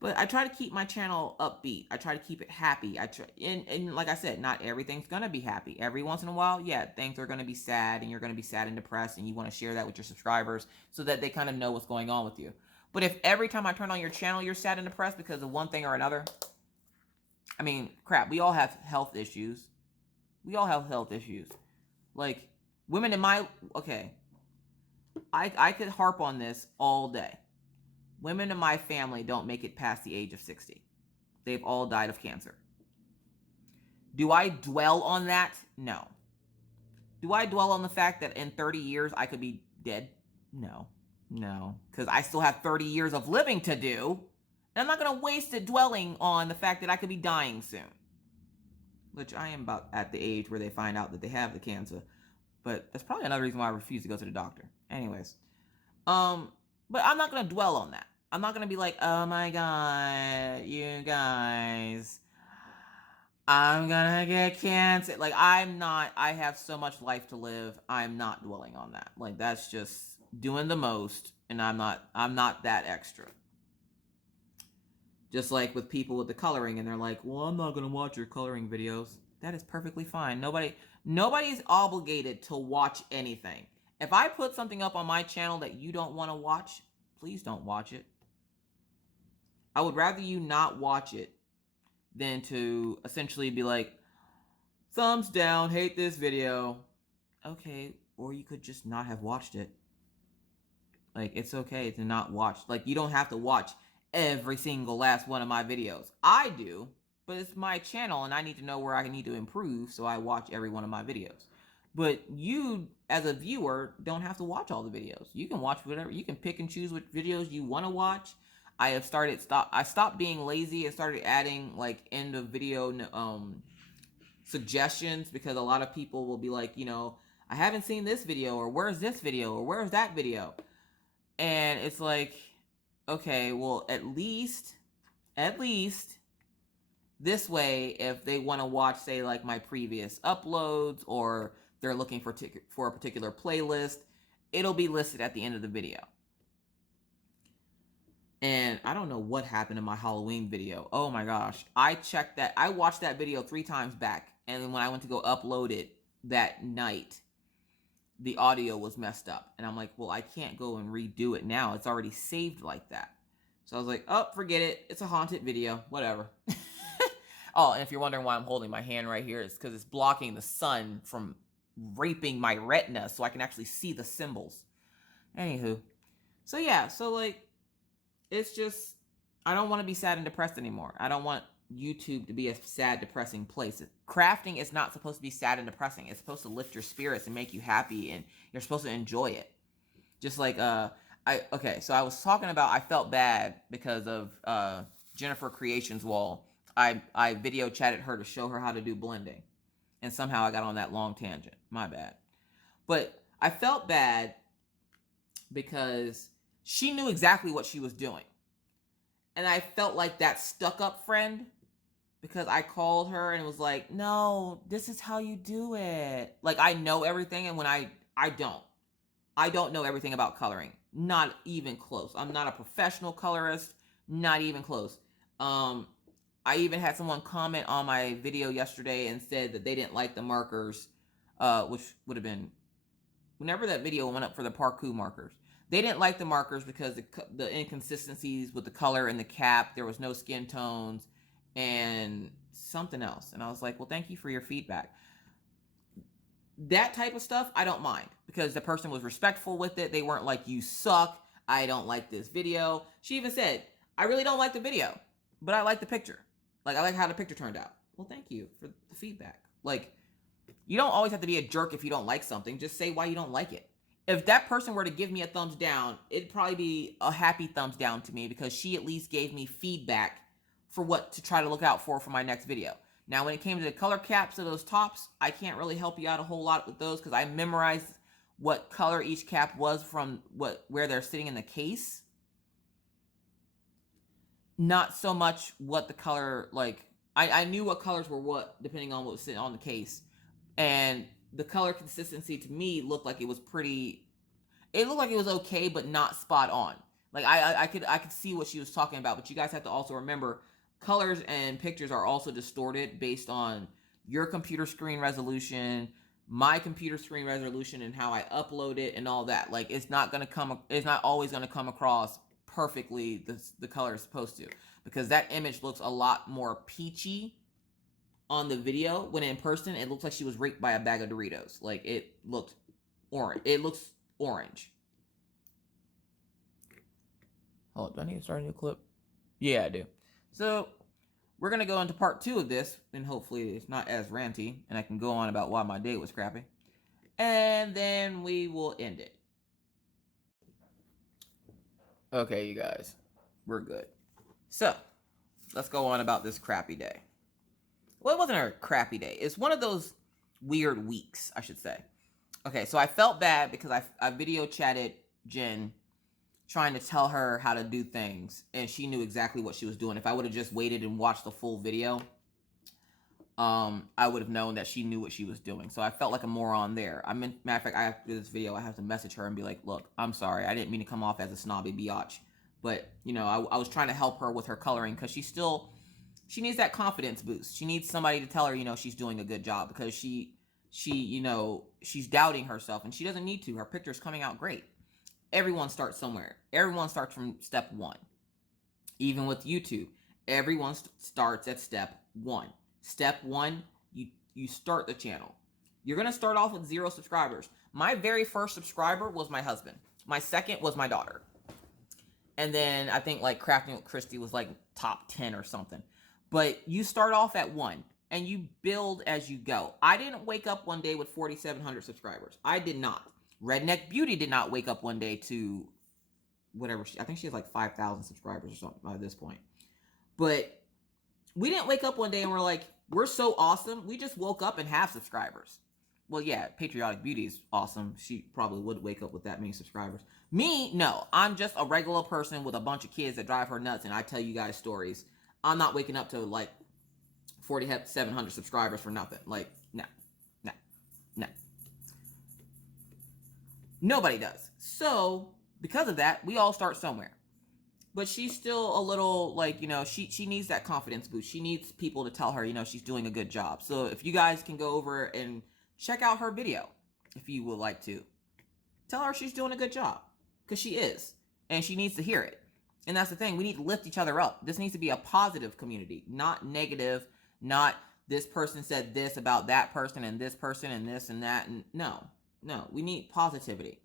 But I try to keep my channel upbeat. I try to keep it happy. And like I said, not everything's going to be happy. Every once in a while, yeah, things are going to be sad, and you're going to be sad and depressed, and you want to share that with your subscribers so that they kind of know what's going on with you. But if every time I turn on your channel, you're sad and depressed because of one thing or another, I mean, crap, we all have health issues. We all have health issues. Like, women in my... Okay. I could harp on this all day. Women in my family don't make it past the age of 60. They've all died of cancer. Do I dwell on that? No. Do I dwell on the fact that in 30 years I could be dead? No. No. Because I still have 30 years of living to do. And I'm not going to waste it dwelling on the fact that I could be dying soon. Which I am about at the age where they find out that they have the cancer. But that's probably another reason why I refuse to go to the doctor. Anyways. But I'm not going to dwell on that. I'm not going to be like, oh my God, you guys, I'm gonna get cancer. Like, I'm not, I have so much life to live. I'm not dwelling on that. Like, that's just doing the most, and I'm not that extra. Just like with people with the coloring, and they're like, well, I'm not gonna watch your coloring videos. That is perfectly fine. Nobody's obligated to watch anything. If I put something up on my channel that you don't want to watch, please don't watch it. I would rather you not watch it than to essentially be like, thumbs down, hate this video. Okay, or you could just not have watched it. Like, it's okay to not watch. Like, you don't have to watch every single last one of my videos. I do, but it's my channel and I need to know where I need to improve, so I watch every one of my videos. But you, as a viewer, don't have to watch all the videos. You can watch whatever. You can pick and choose what videos you want to watch. I stopped being lazy and started adding, like, end of video suggestions, because a lot of people will be like, I haven't seen this video, or where's this video, or where's that video? And it's like, okay, well, at least this way, if they want to watch, say, like, my previous uploads, or they're looking for a particular playlist, it'll be listed at the end of the video. And I don't know what happened in my Halloween video. Oh my gosh. I watched that video 3 times back. And then when I went to go upload it that night, the audio was messed up. And I'm like, well, I can't go and redo it now. It's already saved like that. So I was like, oh, forget it. It's a haunted video. Whatever. Oh, and if you're wondering why I'm holding my hand right here, it's because it's blocking the sun from raping my retina so I can actually see the symbols. Anywho. So yeah, so like, it's just, I don't want to be sad and depressed anymore. I don't want YouTube to be a sad, depressing place. Crafting is not supposed to be sad and depressing. It's supposed to lift your spirits and make you happy, and you're supposed to enjoy it. Just like, so I was talking about, I felt bad because of Jennifer Creations Wall. I video chatted her to show her how to do blending, and somehow I got on that long tangent. My bad. But I felt bad because she knew exactly what she was doing. And I felt like that stuck-up friend, because I called her and was like, no, this is how you do it. Like, I know everything, and when I don't. I don't know everything about coloring. Not even close. I'm not a professional colorist. Not even close. I even had someone comment on my video yesterday and said that they didn't like the markers, which would have been whenever that video went up for the parkour markers. They didn't like the markers because the inconsistencies with the color and the cap, there was no skin tones, and something else. And I was like, well, thank you for your feedback. That type of stuff, I don't mind, because the person was respectful with it. They weren't like, you suck, I don't like this video. She even said, I really don't like the video, but I like the picture. Like, I like how the picture turned out. Well, thank you for the feedback. Like, you don't always have to be a jerk if you don't like something. Just say why you don't like it. If that person were to give me a thumbs down, it'd probably be a happy thumbs down to me, because she at least gave me feedback for what to try to look out for my next video. Now, when it came to the color caps of those tops, I can't really help you out a whole lot with those, because I memorized what color each cap was from where they're sitting in the case. Not so much what the color, like, I knew what colors were what, depending on what was sitting on the case. And the color consistency to me looked like it was okay, but not spot on. Like, I could see what she was talking about, but you guys have to also remember, colors and pictures are also distorted based on your computer screen resolution, my computer screen resolution, and how I upload it and all that. Like, it's not always gonna come across perfectly the color is supposed to, because that image looks a lot more peachy on the video, when in person it looks like she was raped by a bag of Doritos. Like, it looked orange. It looks orange. Hold on, do I need to start a new clip? Yeah, I do. So we're gonna go into part 2 of this, and hopefully it's not as ranty, and I can go on about why my day was crappy, and then we will end it. Okay, you guys, we're good. So let's go on about this crappy day. Well, it wasn't a crappy day. It's one of those weird weeks, I should say. Okay, so I felt bad because I video chatted Jen, trying to tell her how to do things, and she knew exactly what she was doing. If I would have just waited and watched the full video, I would have known that she knew what she was doing. So I felt like a moron there. Matter of fact, after this video, I have to message her and be like, look, I'm sorry. I didn't mean to come off as a snobby biatch. But, you know, I was trying to help her with her coloring because she needs that confidence boost. She needs somebody to tell her, you know, she's doing a good job because you know, she's doubting herself and she doesn't need to. Her picture's coming out great. Everyone starts somewhere. Everyone starts from step one. Even with YouTube, everyone starts at step one. Step one, you start the channel. You're going to start off with 0 subscribers. My very first subscriber was my husband. My second was my daughter. And then I think like Crafting with Christy was like top 10 or something. But you start off at 1 and you build as you go. I didn't wake up one day with 4,700 subscribers. I did not. Redneck Beauty did not wake up one day to whatever. I think she has like 5,000 subscribers or something by this point. But we didn't wake up one day and we're like, we're so awesome. We just woke up and have subscribers. Well, yeah, Patriotic Beauty is awesome. She probably would wake up with that many subscribers. Me, no. I'm just a regular person with a bunch of kids that drive her nuts and I tell you guys stories. I'm not waking up to like 4,700 subscribers for nothing. Like, no. Nobody does. So, because of that, we all start somewhere. But she's still a little, like, you know, she needs that confidence boost. She needs people to tell her, you know, she's doing a good job. So if you guys can go over and check out her video, if you would like to, tell her she's doing a good job. Because she is. And she needs to hear it. And that's the thing. We need to lift each other up. This needs to be a positive community. Not negative. Not this person said this about that person and this person and this and that. And no. We need positivity.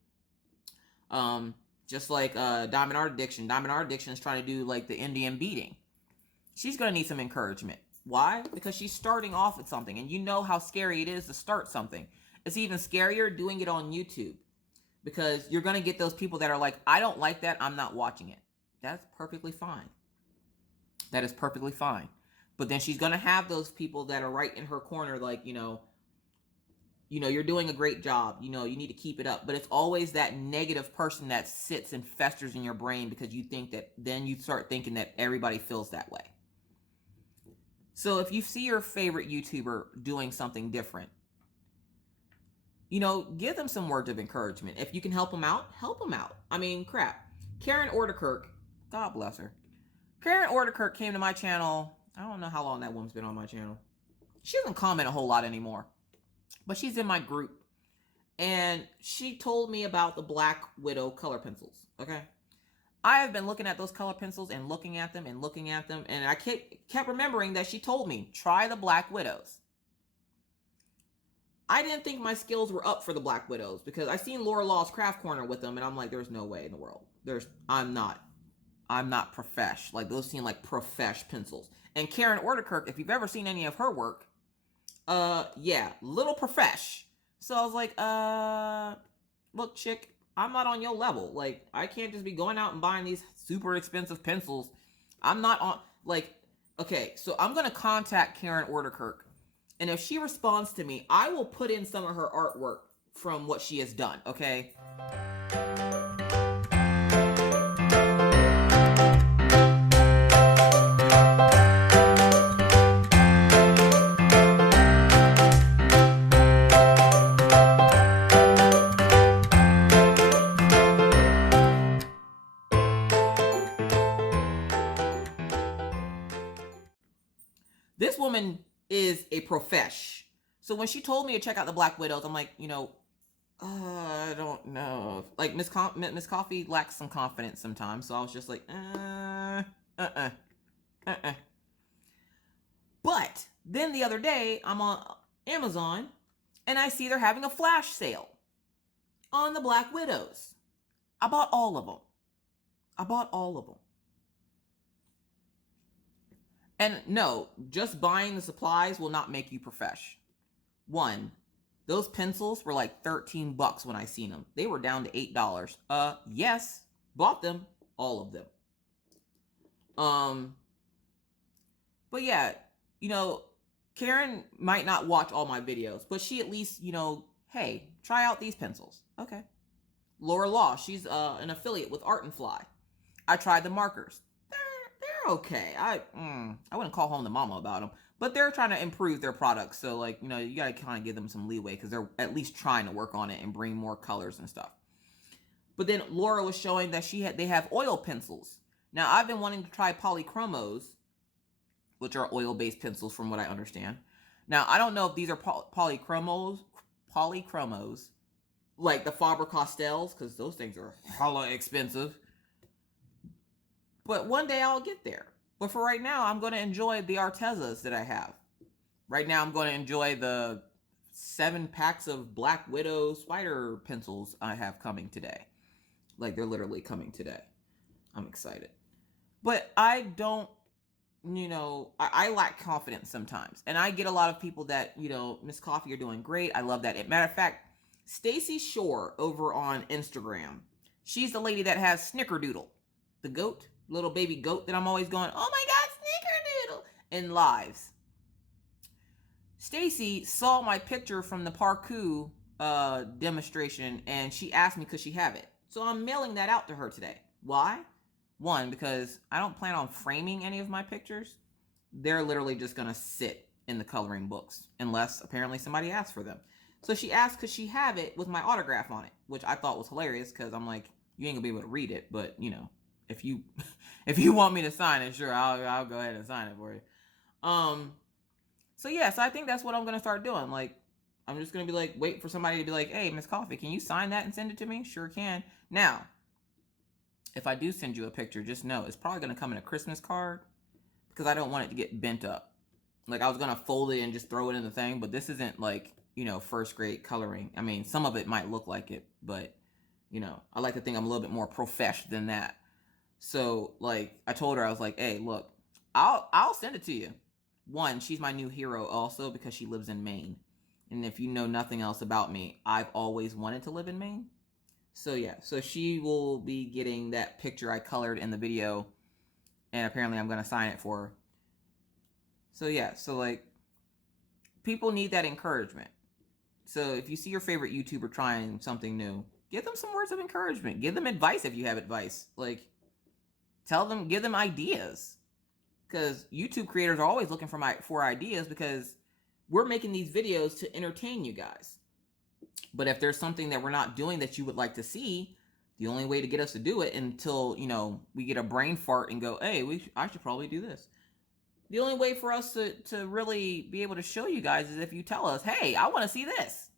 Just like Diamond Art Addiction. Diamond Art Addiction is trying to do like the Indian beating. She's going to need some encouragement. Why? Because she's starting off with something. And you know how scary it is to start something. It's even scarier doing it on YouTube. Because you're going to get those people that are like, I don't like that. I'm not watching it. That's perfectly fine. That is perfectly fine. But then she's going to have those people that are right in her corner like, you know, you're doing a great job. You know, you need to keep it up. But it's always that negative person that sits and festers in your brain because you think that, then you start thinking that everybody feels that way. So if you see your favorite YouTuber doing something different, you know, give them some words of encouragement. If you can help them out, help them out. I mean, crap. Karen Orderkirk, God bless her. Karen Orderkirk came to my channel. I don't know how long that woman's been on my channel. She doesn't comment a whole lot anymore. But she's in my group. And she told me about the Black Widow color pencils. Okay? I have been looking at those color pencils and looking at them and looking at them. And I kept remembering that she told me, try the Black Widows. I didn't think my skills were up for the Black Widows. Because I seen Laura Law's Craft Corner with them. And I'm like, there's no way in the world. I'm not profesh. Like, those seem like profesh pencils. And Karen Orderkirk, if you've ever seen any of her work, yeah, little profesh. So I was like, look, chick, I'm not on your level. Like, I can't just be going out and buying these super expensive pencils. I'm not on, like, okay, so I'm going to contact Karen Orderkirk. And if she responds to me, I will put in some of her artwork from what she has done, okay? This woman is a profesh. So when she told me to check out the Black Widows, I'm like, you know, I don't know. Like, Miss Coffee lacks some confidence sometimes. So I was just like, But then the other day, I'm on Amazon and I see they're having a flash sale on the Black Widows. I bought all of them. And no, just buying the supplies will not make you profesh. One, those pencils were like $13 when I seen them. They were down to $8. Yes, bought them, all of them. But yeah, you know, Karen might not watch all my videos, but she at least, you know, hey, try out these pencils. Okay. Laura Law, she's an affiliate with Art and Fly. I tried the markers. They're okay. I wouldn't call home to mama about them, But they're trying to improve their products. So like, you know, you got to kind of give them some leeway because they're at least trying to work on it and bring more colors and stuff. But then Laura was showing that they have oil pencils. Now I've been wanting to try polychromos, which are oil-based pencils from what I understand. Now I don't know if these are polychromos, like the Faber-Castells, because those things are hella expensive. But one day I'll get there. But for right now, I'm going to enjoy the Artezas that I have. Right now, I'm going to enjoy the 7 packs of Black Widow spider pencils I have coming today. Like, they're literally coming today. I'm excited. But I don't, you know, I lack confidence sometimes. And I get a lot of people that, you know, Miss Coffee, you're doing great. I love that. Matter of fact, Stacy Shore over on Instagram, she's the lady that has Snickerdoodle, the goat, little baby goat that I'm always going, oh my God, Snickerdoodle, in lives. Stacy saw my picture from the parkour demonstration, and she asked me could she have it. So I'm mailing that out to her today. Why? One, because I don't plan on framing any of my pictures. They're literally just going to sit in the coloring books, unless apparently somebody asked for them. So she asked could she have it with my autograph on it, which I thought was hilarious because I'm like, you ain't gonna be able to read it, but you know, if you want me to sign it, sure, I'll go ahead and sign it for you. So yeah, so I think that's what I'm gonna start doing. Like, I'm just gonna be like, wait for somebody to be like, hey, Miss Coffee, can you sign that and send it to me? Sure can. Now, if I do send you a picture, just know it's probably gonna come in a Christmas card because I don't want it to get bent up. Like, I was gonna fold it and just throw it in the thing, but this isn't like, you know, first grade coloring. I mean, some of it might look like it, but you know, I like to think I'm a little bit more professional than that. So like, I told her, I was like, hey, look, I'll send it to you. One, she's my new hero also because she lives in Maine. And if you know nothing else about me, I've always wanted to live in Maine. So yeah, so she will be getting that picture I colored in the video, and apparently I'm going to sign it for her. So yeah, so like, people need that encouragement. So if you see your favorite YouTuber trying something new, give them some words of encouragement. Give them advice if you have advice. Like, tell them, give them ideas. Because YouTube creators are always looking for ideas because we're making these videos to entertain you guys. But if there's something that we're not doing that you would like to see, the only way to get us to do it until, you know, we get a brain fart and go, hey, I should probably do this. The only way for us to really be able to show you guys is if you tell us, hey, I want to see this.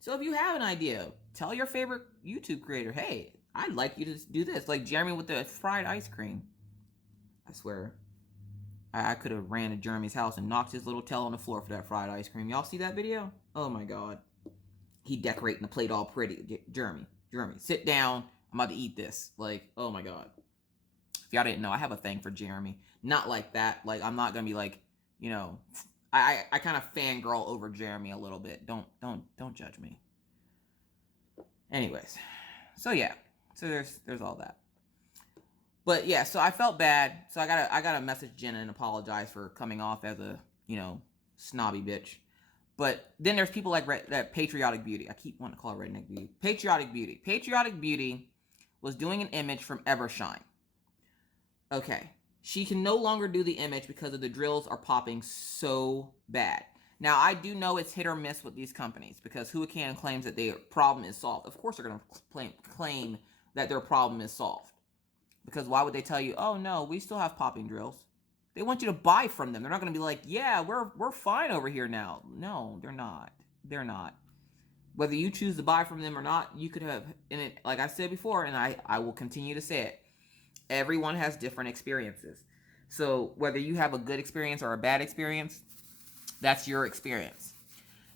So if you have an idea, tell your favorite YouTube creator, hey, I'd like you to do this. Like Jeremy with the fried ice cream. I swear, I could have ran to Jeremy's house and knocked his little tail on the floor for that fried ice cream. Y'all see that video? Oh my God. He decorating the plate all pretty. Jeremy, sit down. I'm about to eat this. Like, oh my God. If y'all didn't know, I have a thing for Jeremy. Not like that. Like, I'm not gonna be like, you know, I kind of fangirl over Jeremy a little bit. Don't judge me. Anyways, so yeah, so there's all that. But yeah, so I felt bad. So I gotta message Jenna and apologize for coming off as a, you know, snobby bitch. But then there's people like that Patriotic Beauty. I keep wanting to call her Redneck Beauty. Patriotic Beauty. Patriotic Beauty was doing an image from Evershine. Okay. She can no longer do the image because of the drills are popping so bad. Now, I do know it's hit or miss with these companies because Huacan claims that their problem is solved. Of course they're going to claim that their problem is solved. Because why would they tell you, oh, no, we still have popping drills? They want you to buy from them. They're not going to be like, yeah, we're fine over here now. No, they're not. They're not. Whether you choose to buy from them or not, you could have, and it, like I said before, and I will continue to say it, everyone has different experiences. So whether you have a good experience or a bad experience, that's your experience.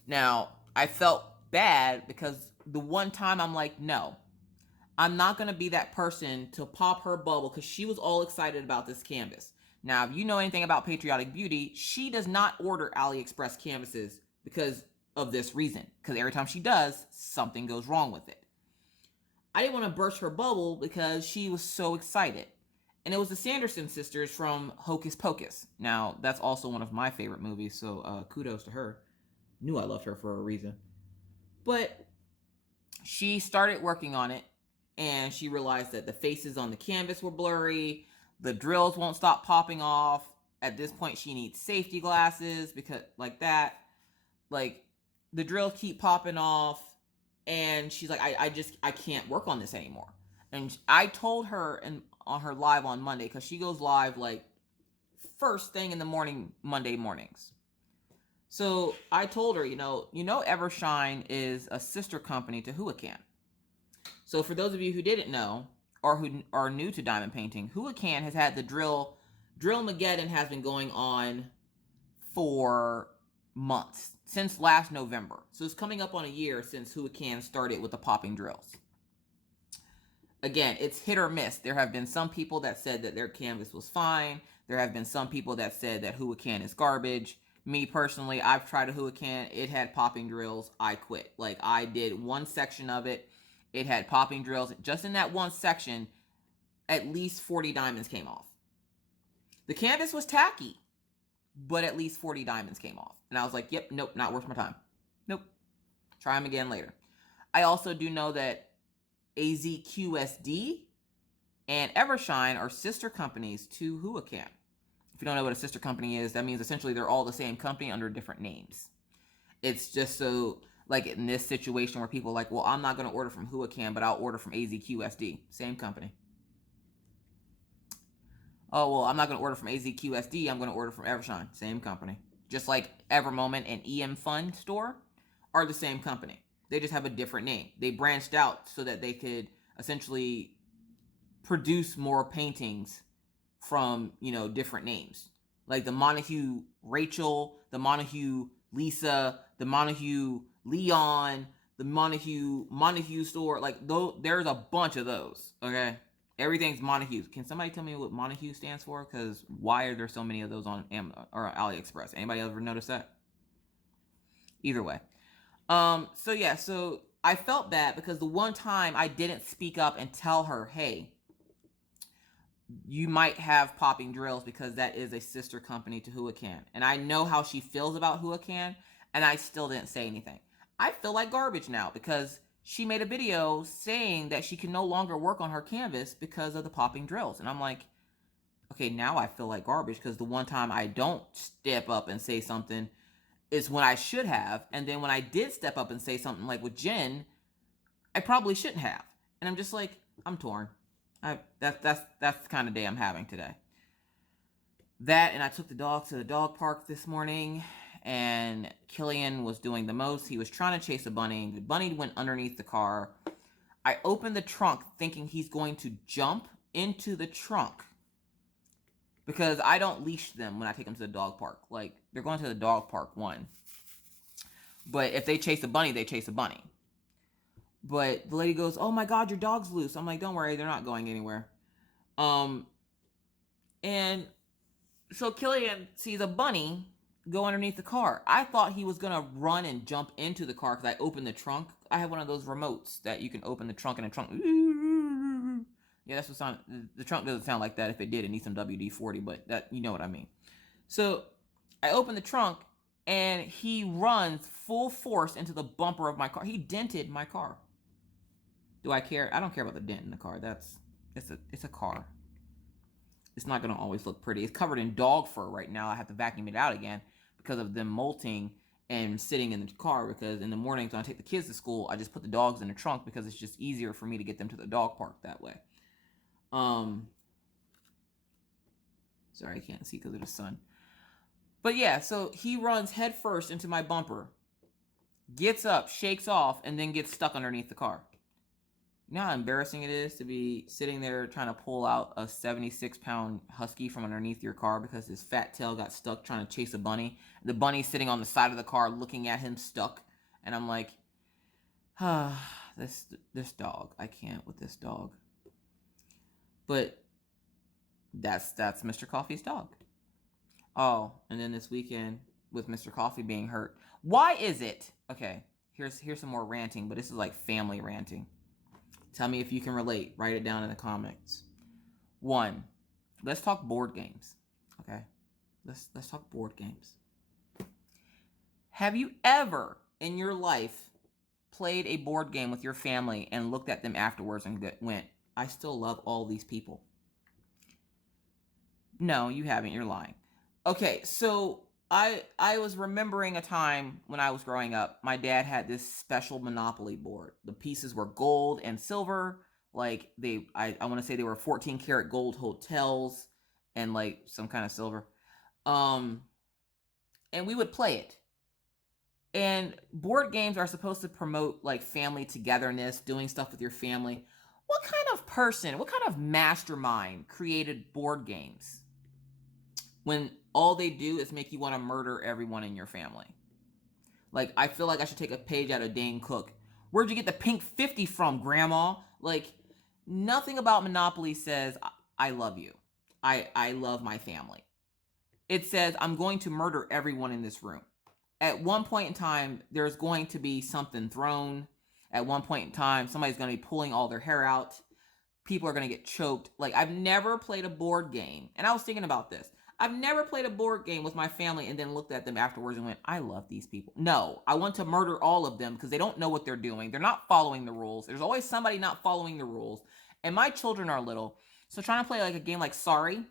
Now, I felt bad because the one time I'm like, no, I'm not going to be that person to pop her bubble because she was all excited about this canvas. Now, if you know anything about Patriotic Beauty, she does not order AliExpress canvases because of this reason. Because every time she does, something goes wrong with it. I didn't want to burst her bubble because she was so excited. And it was the Sanderson sisters from Hocus Pocus. Now, that's also one of my favorite movies, so kudos to her. Knew I loved her for a reason. But she started working on it, and she realized that the faces on the canvas were blurry, the drills won't stop popping off, at this point she needs safety glasses because like that. Like the drills keep popping off, and she's like, I can't work on this anymore. And I told her on her live on Monday, because she goes live like first thing in the morning Monday mornings. So I told her, Evershine is a sister company to Huacan. So for those of you who didn't know, or who are new to diamond painting, Huacan has had the Drill Mageddon has been going on for months, since last November. So it's coming up on a year since Huacan started with the popping drills. Again, it's hit or miss. There have been some people that said that their canvas was fine. There have been some people that said that Huacan is garbage. Me personally, I've tried a Huacan. It had popping drills. I quit. Like, I did one section of it. It had popping drills. Just in that one section, at least 40 diamonds came off. The canvas was tacky, but at least 40 diamonds came off. And I was like, yep, nope, not worth my time. Nope. Try them again later. I also do know that AZQSD and Evershine are sister companies to Huacan. If you don't know what a sister company is, that means essentially they're all the same company under different names. It's just so, like in this situation where people are like, well, I'm not going to order from Huacan, but I'll order from AZQSD. Same company. Oh, well, I'm not going to order from AZQSD. I'm going to order from Evershine. Same company. Just like Evermoment and EM Fund Store are the same company. They just have a different name. They branched out so that they could essentially produce more paintings from, different names. Like the Montague Rachel, the Montague Lisa, the Montague Leon, the Montague Store. Like, there's a bunch of those, okay? Everything's Montague. Can somebody tell me what Montague stands for? Because why are there so many of those on Amazon or AliExpress? Anybody ever notice that? Either way. So I felt bad because the one time I didn't speak up and tell her, hey, you might have popping drills because that is a sister company to Huacan. And I know how she feels about Huacan, and I still didn't say anything. I feel like garbage now because she made a video saying that she can no longer work on her canvas because of the popping drills. And I'm like, okay, now I feel like garbage because the one time I don't step up and say something is when I should have. And then when I did step up and say something like with Jen, I probably shouldn't have. And I'm just like, I'm torn. That's the kind of day I'm having today. That, and I took the dog to the dog park this morning, and Killian was doing the most. He was trying to chase a bunny. The bunny went underneath the car. I opened the trunk thinking he's going to jump into the trunk because I don't leash them when I take them to the dog park. Like, they're going to the dog park, one. But if they chase a bunny, they chase a bunny. But the lady goes, oh my God, your dog's loose. I'm like, don't worry, they're not going anywhere. And so Killian sees a bunny go underneath the car. I thought he was going to run and jump into the car because I opened the trunk. I have one of those remotes that you can open the trunk, and the trunk... Yeah, that's what sound. The trunk doesn't sound like that. If it did, it needs some WD-40, but that, you know what I mean. So I opened the trunk, and he runs full force into the bumper of my car. He dented my car. Do I care? I don't care about the dent in the car. It's a car. It's not going to always look pretty. It's covered in dog fur right now. I have to vacuum it out again because of them molting and sitting in the car, because in the mornings when I take the kids to school, I just put the dogs in the trunk because it's just easier for me to get them to the dog park that way. Sorry, I can't see because of the sun. But yeah, so he runs head first into my bumper, gets up, shakes off, and then gets stuck underneath the car. You know how embarrassing it is to be sitting there trying to pull out a 76-pound husky from underneath your car because his fat tail got stuck trying to chase a bunny. The bunny's sitting on the side of the car looking at him stuck. And I'm like, this dog. I can't with this dog. But that's Mr. Coffee's dog. Oh, and then this weekend with Mr. Coffee being hurt. Why is it? Okay, here's some more ranting, but this is like family ranting. Tell me if you can relate. Write it down in the comments. 1, let's talk board games. Okay? Let's talk board games. Have you ever in your life played a board game with your family and looked at them afterwards and went, I still love all these people? No, you haven't. You're lying. Okay, so I was remembering a time when I was growing up. My dad had this special Monopoly board. The pieces were gold and silver. Like I want to say they were 14 karat gold hotels and like some kind of silver. Um, and we would play it. And board games are supposed to promote like family togetherness, doing stuff with your family. What kind of person, what kind of mastermind created board games when all they do is make you want to murder everyone in your family? Like, I feel like I should take a page out of Dane Cook. Where'd you get the pink 50 from, Grandma? Like, nothing about Monopoly says, I love you. I love my family. It says, I'm going to murder everyone in this room. At one point in time, there's going to be something thrown. At one point in time, somebody's going to be pulling all their hair out. People are going to get choked. Like, I've never played a board game. And I was thinking about this. I've never played a board game with my family and then looked at them afterwards and went, I love these people. No, I want to murder all of them because they don't know what they're doing. They're not following the rules. There's always somebody not following the rules. And my children are little. So trying to play like a game like Sorry.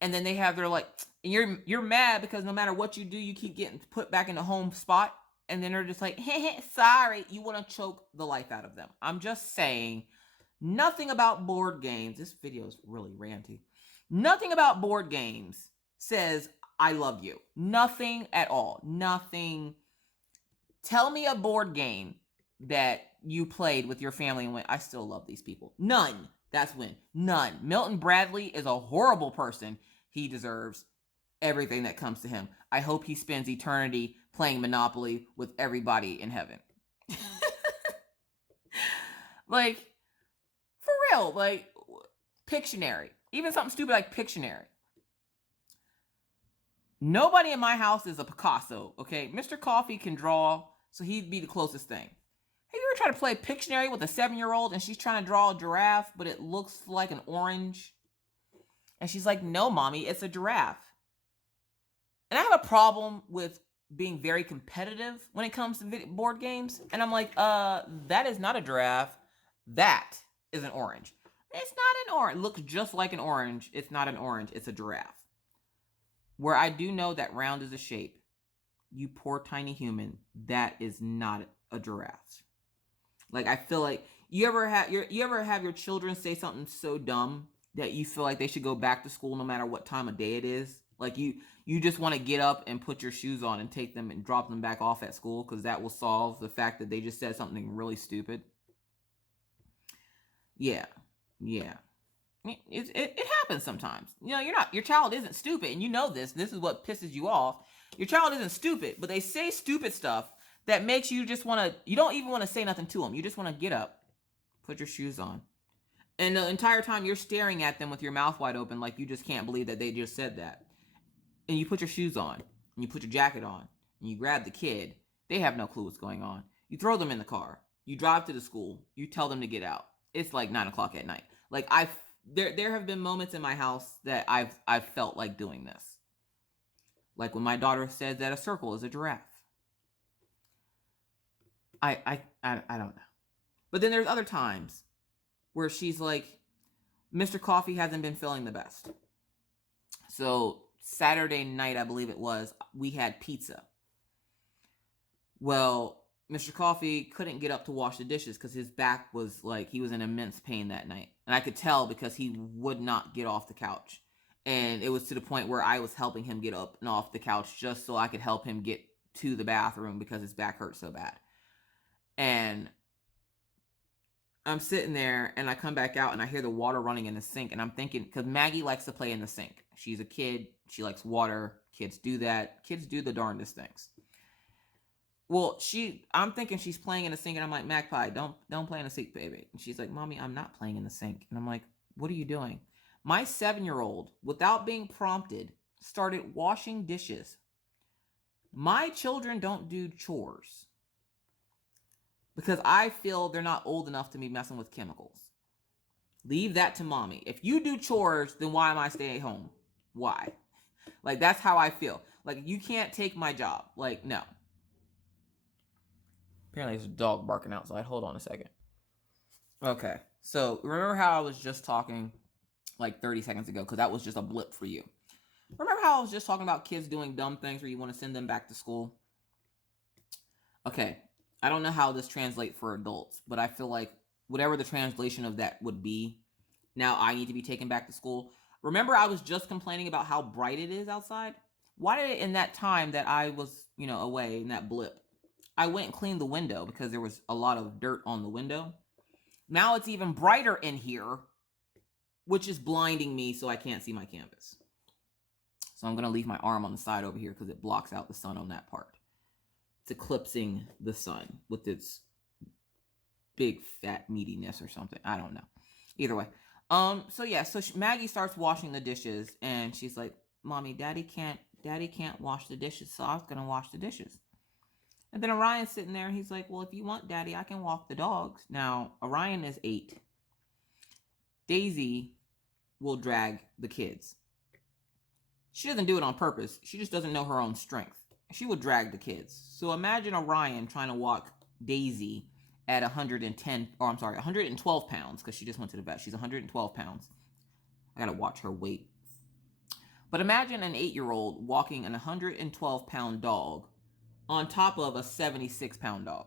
And then they have their like, and you're mad because no matter what you do, you keep getting put back in the home spot. And then they're just like, hey, sorry. You want to choke the life out of them. I'm just saying, nothing about board games. This video is really ranty. Nothing about board games says, I love you. Nothing at all. Nothing. Tell me a board game that you played with your family and went, I still love these people. None. That's when. None. Milton Bradley is a horrible person. He deserves everything that comes to him. I hope he spends eternity playing Monopoly with everybody in heaven. Like, for real. Like, Pictionary. Even something stupid like Pictionary. Nobody in my house is a Picasso, okay? Mr. Coffee can draw, so he'd be the closest thing. Have you ever tried to play Pictionary with a 7-year-old and she's trying to draw a giraffe, but it looks like an orange? And she's like, no, mommy, it's a giraffe. And I have a problem with being very competitive when it comes to board games. And I'm like, that is not a giraffe. That is an orange. It's not an orange. It looks just like an orange. It's not an orange. It's a giraffe. Where I do know that round is a shape. You poor tiny human. That is not a giraffe. Like, I feel like you ever have your children say something so dumb that you feel like they should go back to school no matter what time of day it is? Like, you just want to get up and put your shoes on and take them and drop them back off at school because that will solve the fact that they just said something really stupid. Yeah. It happens sometimes. You know, your child isn't stupid, and you know this. This is what pisses you off. Your child isn't stupid, but they say stupid stuff that makes you just want to, you don't even want to say nothing to them. You just want to get up, put your shoes on. And the entire time you're staring at them with your mouth wide open like you just can't believe that they just said that. And you put your shoes on, and you put your jacket on, and you grab the kid. They have no clue what's going on. You throw them in the car. You drive to the school. You tell them to get out. It's like 9 o'clock at night. Like, there have been moments in my house that I've felt like doing this. Like when my daughter said that a circle is a giraffe. I don't know. But then there's other times where she's like, Mr. Coffee hasn't been feeling the best. So Saturday night, I believe it was, we had pizza. Well, Mr. Coffee couldn't get up to wash the dishes because his back was like, he was in immense pain that night. And I could tell because he would not get off the couch. And it was to the point where I was helping him get up and off the couch just so I could help him get to the bathroom because his back hurt so bad. And I'm sitting there and I come back out and I hear the water running in the sink. And I'm thinking, because Maggie likes to play in the sink. She's a kid. She likes water. Kids do that. Kids do the darndest things. Well, I'm thinking she's playing in the sink, and I'm like, Magpie, don't play in the sink, baby. And she's like, Mommy, I'm not playing in the sink. And I'm like, what are you doing? My 7-year-old, without being prompted, started washing dishes. My children don't do chores because I feel they're not old enough to be messing with chemicals. Leave that to mommy. If you do chores, then why am I staying home? Why? Like, that's how I feel. Like, you can't take my job. Like, no. Apparently there's a dog barking outside. Hold on a second. Okay. So remember how I was just talking like 30 seconds ago, because that was just a blip for you. Remember how I was just talking about kids doing dumb things where you want to send them back to school? Okay, I don't know how this translates for adults, but I feel like whatever the translation of that would be, now I need to be taken back to school. Remember, I was just complaining about how bright it is outside? Why did it, in that time that I was, away in that blip, I went and cleaned the window because there was a lot of dirt on the window. Now it's even brighter in here, which is blinding me so I can't see my canvas. So I'm going to leave my arm on the side over here because it blocks out the sun on that part. It's eclipsing the sun with its big fat meatiness or something. I don't know. Either way. So Maggie starts washing the dishes and she's like, Mommy, Daddy can't wash the dishes, so I was going to wash the dishes. And then Orion's sitting there and he's like, well, if you want, Daddy, I can walk the dogs. Now, Orion is 8. Daisy will drag the kids. She doesn't do it on purpose. She just doesn't know her own strength. She would drag the kids. So imagine Orion trying to walk Daisy at 112 pounds, because she just went to the vet. She's 112 pounds. I gotta watch her weight. But imagine an 8-year-old walking an 112-pound dog on top of a 76-pound dog.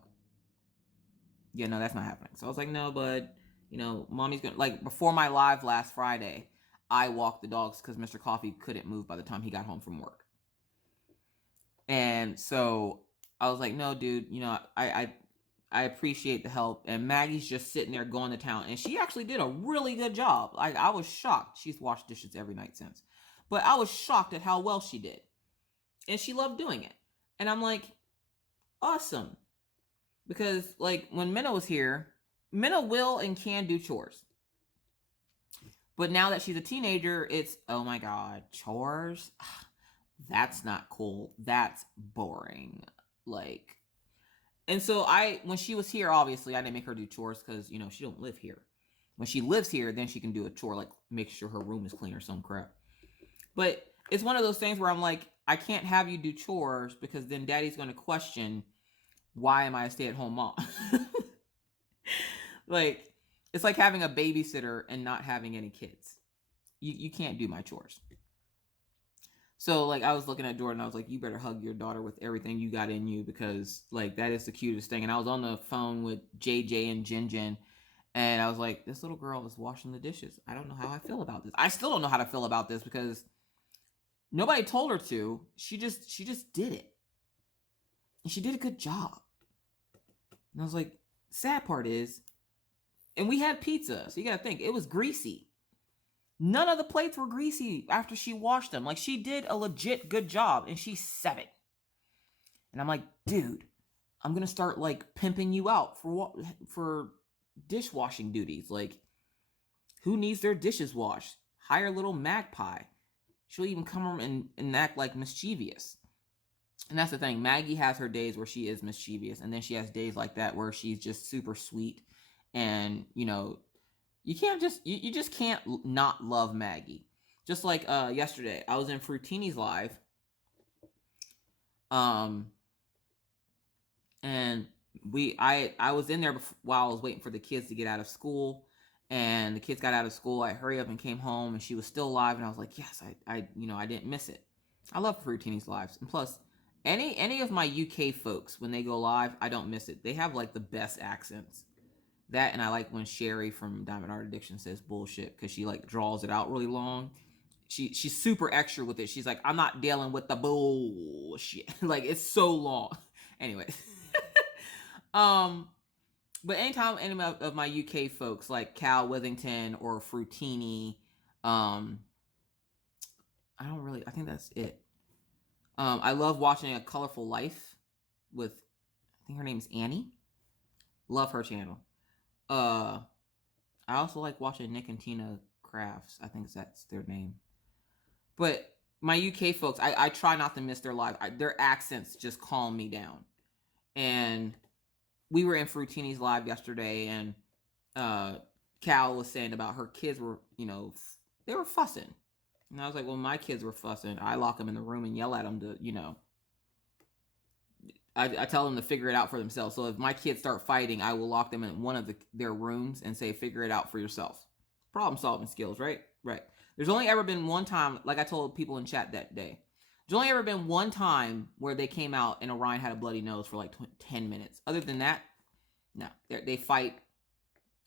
Yeah, no, that's not happening. So I was like, no, bud, Mommy's gonna, like, before my live last Friday, I walked the dogs because Mr. Coffee couldn't move by the time he got home from work. And so I was like, no, dude, I appreciate the help. And Maggie's just sitting there going to town. And she actually did a really good job. Like, I was shocked. She's washed dishes every night since. But I was shocked at how well she did. And she loved doing it. And I'm like, awesome. Because, like, when Minna was here, Minna will and can do chores. But now that she's a teenager, it's, oh my God, chores? That's not cool. That's boring. Like, and so when she was here, obviously, I didn't make her do chores because, she don't live here. When she lives here, then she can do a chore, like make sure her room is clean or some crap. But it's one of those things where I'm like, I can't have you do chores because then Daddy's going to question, why am I a stay-at-home mom? Like, it's like having a babysitter and not having any kids. You can't do my chores. So, like, I was looking at Jordan, I was like, you better hug your daughter with everything you got in you because, like, that is the cutest thing. And I was on the phone with JJ and Jinjin, and I was like, this little girl is washing the dishes. I don't know how I feel about this. I still don't know how to feel about this because nobody told her to. She just did it. And she did a good job. And I was like, sad part is, and we had pizza, so you gotta think, it was greasy. None of the plates were greasy after she washed them. Like, she did a legit good job, and she's 7. And I'm like, dude, I'm gonna start, like, pimping you out for dishwashing duties. Like, who needs their dishes washed? Hire little Magpie. She'll even come and act like mischievous. And that's the thing. Maggie has her days where she is mischievous, and then she has days like that where she's just super sweet. And, you can't just, you just can't not love Maggie. Just like yesterday, I was in Fruitini's live. And I was in there while I was waiting for the kids to get out of school. And the kids got out of school. I hurried up and came home, and she was still live. And I was like, yes, I didn't miss it. I love Fruitini's lives. And plus, any of my UK folks, when they go live, I don't miss it. They have, like, the best accents. That, and I like when Sherry from Diamond Art Addiction says bullshit because she, like, draws it out really long. She's super extra with it. She's like, I'm not dealing with the bullshit. Like, it's so long. Anyway. But anytime any of my UK folks, like Cal Withington or Fruitini, I think that's it. I love watching A Colorful Life with, I think her name's Annie. Love her channel. I also like watching Nick and Tina Crafts. I think that's their name. But my UK folks, I try not to miss their live. Their accents just calm me down. And we were in Fruitini's live yesterday, and Cal was saying about her kids were, they were fussing. And I was like, well, my kids were fussing. I lock them in the room and yell at them to, I tell them to figure it out for themselves. So if my kids start fighting, I will lock them in one of their rooms and say, figure it out for yourself. Problem solving skills, right? Right. There's only ever been one time, like I told people in chat that day, there's only ever been one time where they came out and Orion had a bloody nose for like 10 minutes. Other than that, no. They fight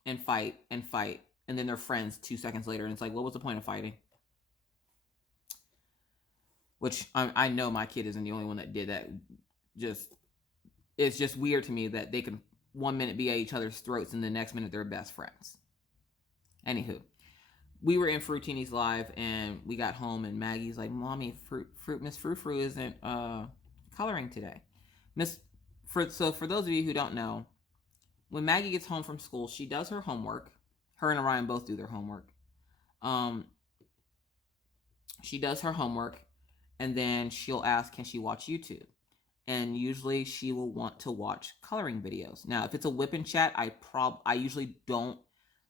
and fight and fight, and then they're friends 2 seconds later, and it's like, what was the point of fighting? Which I know my kid isn't the only one that did that. It's just weird to me that they can 1 minute be at each other's throats and the next minute they're best friends. Anywho, we were in Fruitini's live and we got home and Maggie's like, Mommy, Miss Frou isn't coloring today. So for those of you who don't know, when Maggie gets home from school, she does her homework. Her and Orion both do their homework. She does her homework, and then she'll ask, can she watch YouTube? And usually she will want to watch coloring videos. Now, if it's a whip and chat, I usually don't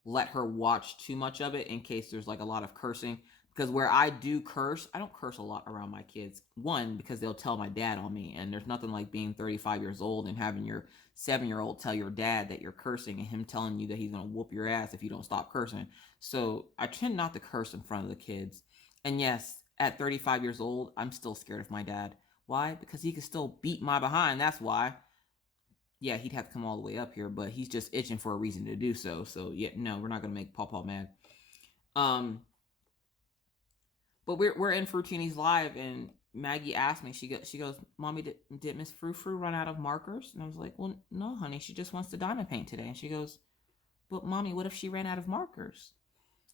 let her watch too much of it in case there's like a lot of cursing. Because where I do curse, I don't curse a lot around my kids. One, because they'll tell my dad on me, and there's nothing like being 35 years old and having your 7-year-old tell your dad that you're cursing and him telling you that he's going to whoop your ass if you don't stop cursing. So I tend not to curse in front of the kids. And yes, at 35 years old, I'm still scared of my dad. Why? Because he could still beat my behind. That's why. Yeah, he'd have to come all the way up here, but he's just itching for a reason to do so. So yeah, no, we're not going to make Paw mad. But we're in Fruitini's live, and Maggie asked me, she goes, Mommy, did Miss Frou run out of markers? And I was like, well, no, honey, she just wants to diamond paint today. And she goes, but Mommy, what if she ran out of markers?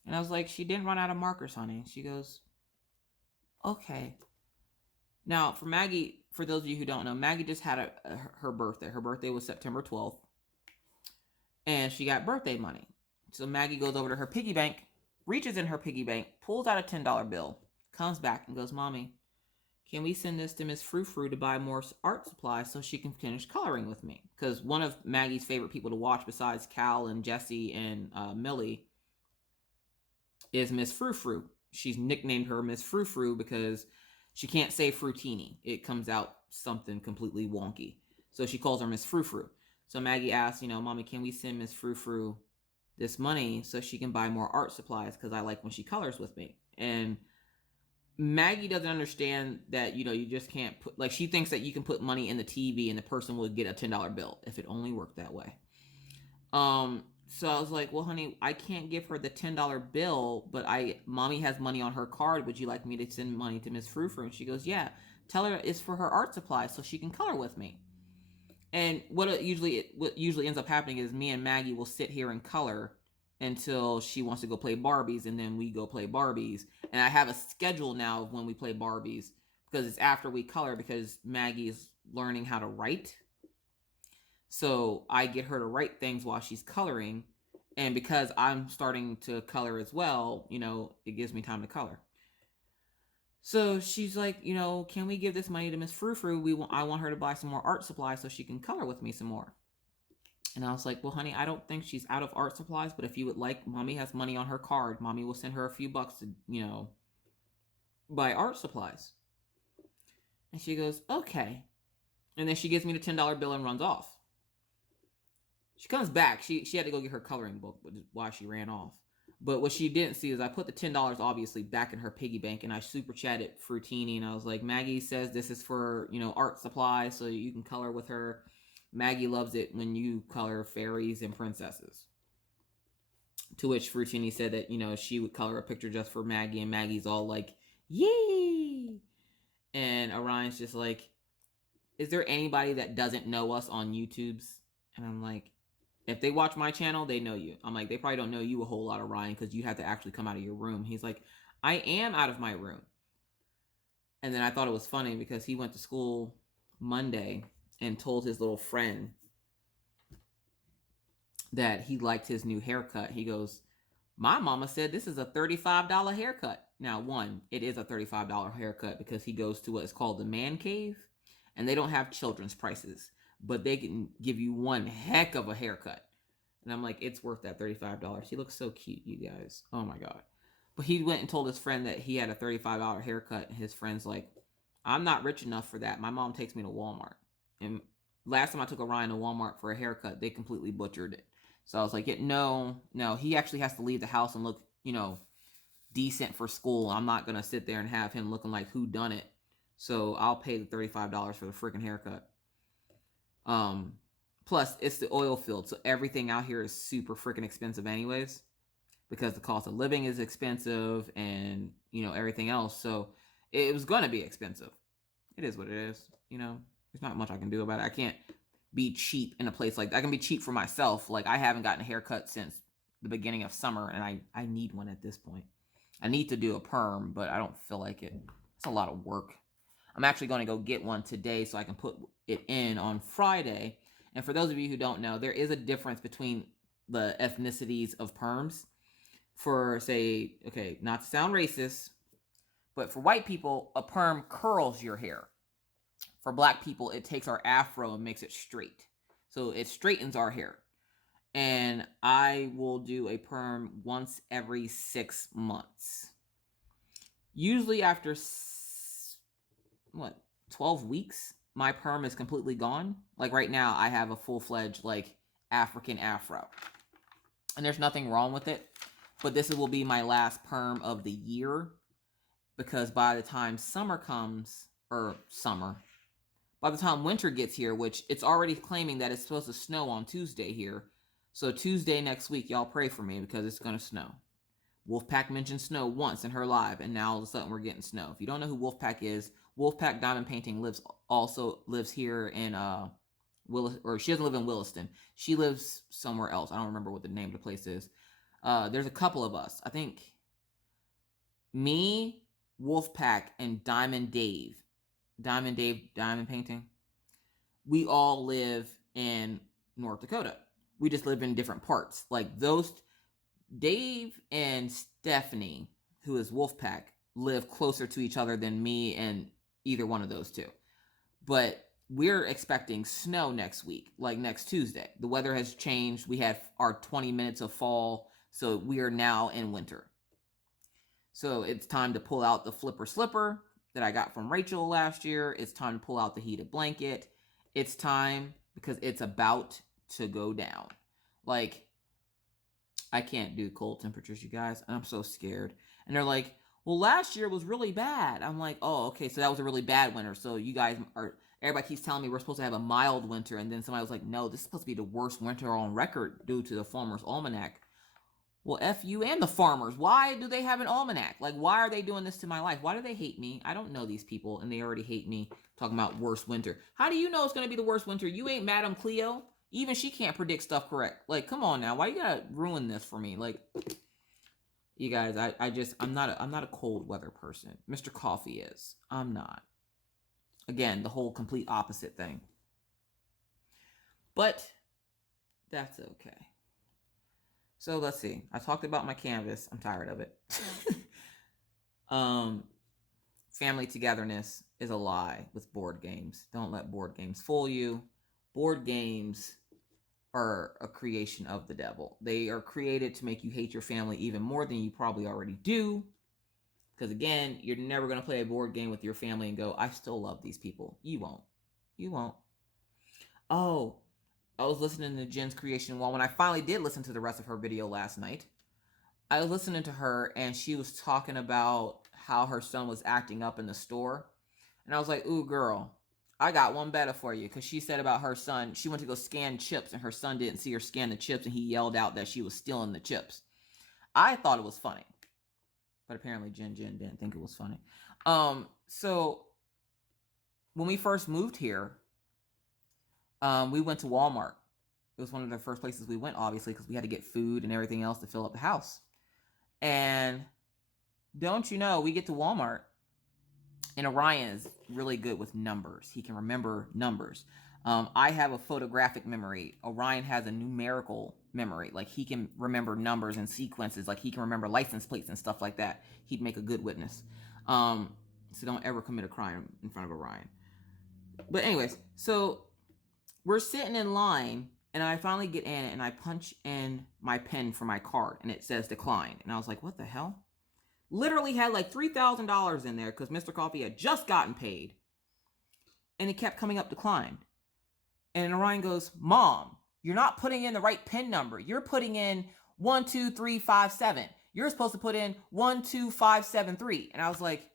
And I was like, she didn't run out of markers, honey. She goes, okay. Now, for Maggie, for those of you who don't know, Maggie just had her birthday. Her birthday was September 12th. And she got birthday money. So Maggie goes over to her piggy bank, reaches in her piggy bank, pulls out a $10 bill, comes back and goes, Mommy, can we send this to Miss Frou to buy more art supplies so she can finish coloring with me? Because one of Maggie's favorite people to watch besides Cal and Jesse and Millie is Miss Frou. She's nicknamed her Miss Frou because she can't say Fruitini. It comes out something completely wonky. So she calls her Miss Frou. So Maggie asks, Mommy, can we send Miss Frou this money so she can buy more art supplies because I like when she colors with me? And Maggie doesn't understand that, you just can't put, like, she thinks that you can put money in the TV and the person will get a $10 bill if it only worked that way. So I was like, well, honey, I can't give her the $10 bill, but Mommy has money on her card. Would you like me to send money to Miss Frou? And she goes, yeah, tell her it's for her art supplies so she can color with me. And what usually ends up happening is me and Maggie will sit here and color until she wants to go play Barbies, and then we go play Barbies. And I have a schedule now of when we play Barbies because it's after we color, because Maggie is learning how to write. So I get her to write things while she's coloring, and because I'm starting to color as well, it gives me time to color. So she's like, can we give this money to Miss Frou? I want her to buy some more art supplies so she can color with me some more. And I was like, well, honey, I don't think she's out of art supplies, but if you would like, Mommy has money on her card. Mommy will send her a few bucks to, buy art supplies. And she goes, okay. And then she gives me the $10 bill and runs off. She comes back. She had to go get her coloring book, which is why she ran off. But what she didn't see is I put the $10 obviously back in her piggy bank, and I super chatted Fruitini, and I was like, Maggie says this is for, art supplies so you can color with her. Maggie loves it when you color fairies and princesses. To which Fruitini said that, she would color a picture just for Maggie, and Maggie's all like, yay! And Orion's just like, is there anybody that doesn't know us on YouTubes? And I'm like, if they watch my channel, they know you. I'm like, they probably don't know you a whole lot, Orion, because you have to actually come out of your room. He's like, I am out of my room. And then I thought it was funny because he went to school Monday and told his little friend that he liked his new haircut. He goes, my mama said this is a $35 haircut. Now, one, it is a $35 haircut because he goes to what is called the man cave, and they don't have children's prices, but they can give you one heck of a haircut. And I'm like, it's worth that $35. He looks so cute, you guys. Oh my God. But he went and told his friend that he had a $35 haircut, and his friend's like, I'm not rich enough for that. My mom takes me to Walmart. And last time I took Orion to Walmart for a haircut, they completely butchered it. So I was like, no, he actually has to leave the house and look, decent for school. I'm not going to sit there and have him looking like who done it. So I'll pay the $35 for the freaking haircut. Plus it's the oil field. So everything out here is super freaking expensive anyways, because the cost of living is expensive and, you know, everything else. So it was going to be expensive. It is what it is. You know, there's not much I can do about it. I can't be cheap in a place like that. I can be cheap for myself. Like, I haven't gotten a haircut since the beginning of summer, and I need one at this point. I need to do a perm, but I don't feel like it. It's a lot of work. I'm actually going to go get one today so I can put it in on Friday. And for those of you who don't know, there is a difference between the ethnicities of perms. For, say, okay, not to sound racist, but for white people, a perm curls your hair. For black people, it takes our afro and makes it straight. So it straightens our hair. And I will do a perm once every 6 months. Usually after, 12 weeks, my perm is completely gone. Like right now, I have a full-fledged, like, African afro. And there's nothing wrong with it. But this will be my last perm of the year. Because by the time summer comes, by the time winter gets here, which it's already claiming that it's supposed to snow on Tuesday here. So Tuesday next week, y'all pray for me because it's going to snow. Wolfpack mentioned snow once in her live, and now all of a sudden we're getting snow. If you don't know who Wolfpack is, Wolfpack Diamond Painting also lives here in she doesn't live in Williston. She lives somewhere else. I don't remember what the name of the place is. There's a couple of us. I think me, Wolfpack, and Diamond Painting. We all live in North Dakota. We just live in different parts. Like those, Dave and Stephanie, who is Wolfpack, live closer to each other than me and either one of those two. But we're expecting snow next week, like next Tuesday. The weather has changed. We had our 20 minutes of fall, so we are now in winter. So it's time to pull out the flipper slipper that I got from Rachel last year. It's time to pull out the heated blanket. It's time because it's about to go down. Like, I can't do cold temperatures, you guys. I'm so scared. And they're like, well, last year was really bad. I'm like, oh, okay, so that was a really bad winter. So you guys everybody keeps telling me we're supposed to have a mild winter. And then somebody was like, no, this is supposed to be the worst winter on record due to the Farmer's Almanac. Well, F you and the farmers. Why do they have an almanac? Like, why are they doing this to my life? Why do they hate me? I don't know these people, and they already hate me talking about worst winter. How do you know it's going to be the worst winter? You ain't Madam Cleo. Even she can't predict stuff correct. Like, come on now. Why you gotta ruin this for me? Like, you guys, I'm not a cold weather person. Mr. Coffee is. I'm not. Again, the whole complete opposite thing. But that's okay. So let's see. I talked about my canvas. I'm tired of it. Family togetherness is a lie with board games. Don't let board games fool you. Board games are a creation of the devil. They are created to make you hate your family even more than you probably already do. Because again, you're never going to play a board game with your family and go, I still love these people. You won't. You won't. Oh, I was listening to Jen's creation. Well, when I finally did listen to the rest of her video last night, I was listening to her and she was talking about how her son was acting up in the store. And I was like, ooh, girl, I got one better for you. Because she said about her son, she went to go scan chips and her son didn't see her scan the chips and he yelled out that she was stealing the chips. I thought it was funny. But apparently Jen didn't think it was funny. So when we first moved here, we went to Walmart. It was one of the first places we went, obviously, because we had to get food and everything else to fill up the house. And don't you know, we get to Walmart, and Orion is really good with numbers. He can remember numbers. I have a photographic memory. Orion has a numerical memory. Like, he can remember numbers and sequences. Like, he can remember license plates and stuff like that. He'd make a good witness. So don't ever commit a crime in front of Orion. But anyways, so we're sitting in line, and I finally get in, and I punch in my pen for my card, and it says declined. And I was like, what the hell? Literally had like $3,000 in there because Mr. Coffee had just gotten paid. And it kept coming up declined. And Orion goes, Mom, you're not putting in the right PIN number. You're putting in 12357. you're supposed to put in 12573. And I was like,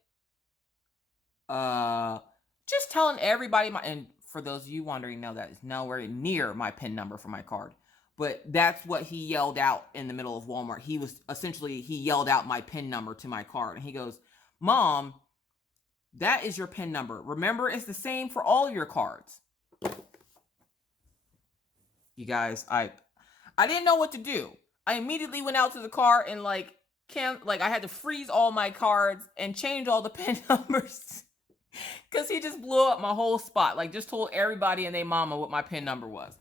just telling everybody and for those of you wondering, no, that is nowhere near my PIN number for my card. But that's what he yelled out in the middle of Walmart. He yelled out my PIN number to my card. And he goes, Mom, that is your PIN number. Remember, it's the same for all your cards. You guys, I didn't know what to do. I immediately went out to the car and I had to freeze all my cards and change all the PIN numbers. Because he just blew up my whole spot. Just told everybody and their mama what my PIN number was.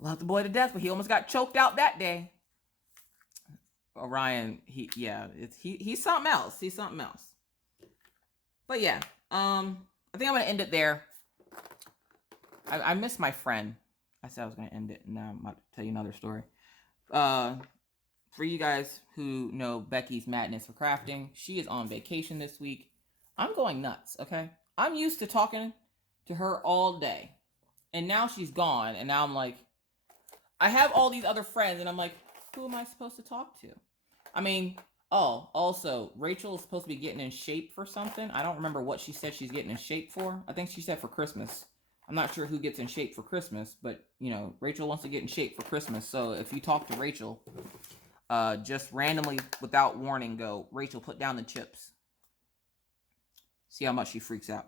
Love the boy to death, but he almost got choked out that day. Orion, he's something else. He's something else. But yeah, I think I'm going to end it there. I miss my friend. I said I was going to end it, and now I'm about to tell you another story. For you guys who know Becky's Madness for Crafting, she is on vacation this week. I'm going nuts, okay? I'm used to talking to her all day. And now she's gone, and now I'm like, I have all these other friends, and I'm like, who am I supposed to talk to? I mean, also, Rachel is supposed to be getting in shape for something. I don't remember what she said she's getting in shape for. I think she said for Christmas. I'm not sure who gets in shape for Christmas, but, Rachel wants to get in shape for Christmas. So if you talk to Rachel, just randomly, without warning, go, Rachel, put down the chips. See how much she freaks out.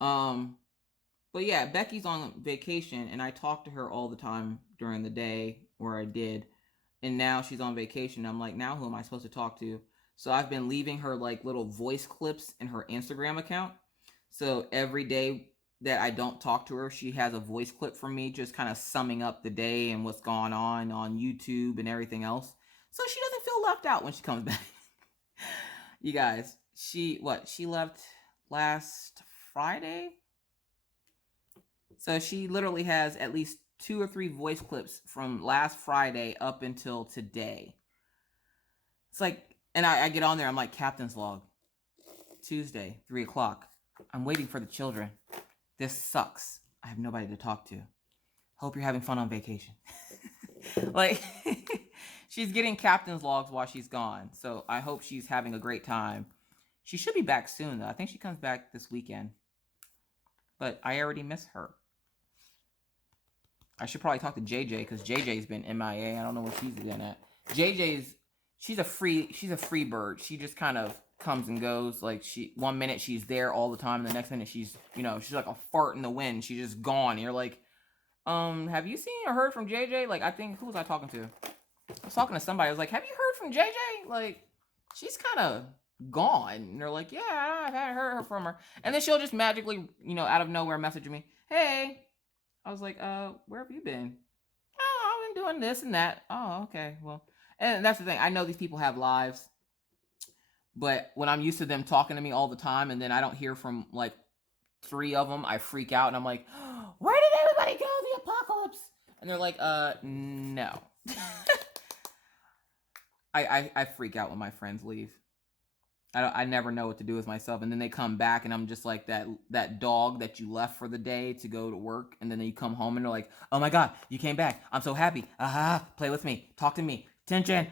But yeah, Becky's on vacation, and I talk to her all the time during the day, or I did. And now she's on vacation. I'm like, now who am I supposed to talk to? So I've been leaving her little voice clips in her Instagram account. So every day that I don't talk to her, she has a voice clip from me just kind of summing up the day and what's gone on YouTube and everything else. So she doesn't feel left out when she comes back. You guys, she left last Friday? So she literally has at least 2 or 3 voice clips from last Friday up until today. It's and I get on there, I'm like, Captain's Log, Tuesday, 3 o'clock. I'm waiting for the children. This sucks. I have nobody to talk to. Hope you're having fun on vacation. She's getting Captain's Logs while she's gone. So I hope she's having a great time. She should be back soon, though. I think she comes back this weekend. But I already miss her. I should probably talk to JJ because JJ's been MIA. I don't know what she's doing at. She's a free bird. She just kind of comes and goes. 1 minute she's there all the time, and the next minute she's like a fart in the wind. She's just gone. And you're like, have you seen or heard from JJ? I think, who was I talking to? I was talking to somebody. I was like, have you heard from JJ? She's kind of gone. And they're like, yeah, I haven't heard from her. And then she'll just magically, out of nowhere message me, hey. I was like, where have you been? Oh, I've been doing this and that. Oh, okay. Well, and that's the thing. I know these people have lives, but when I'm used to them talking to me all the time, and then I don't hear from 3 of them, I freak out, and I'm like, where did everybody go? The apocalypse. And they're like, no. I freak out when my friends leave. I never know what to do with myself, and then they come back, and I'm just like that dog that you left for the day to go to work, and then you come home, and they're like, oh my god, you came back, I'm so happy, play with me, talk to me, attention,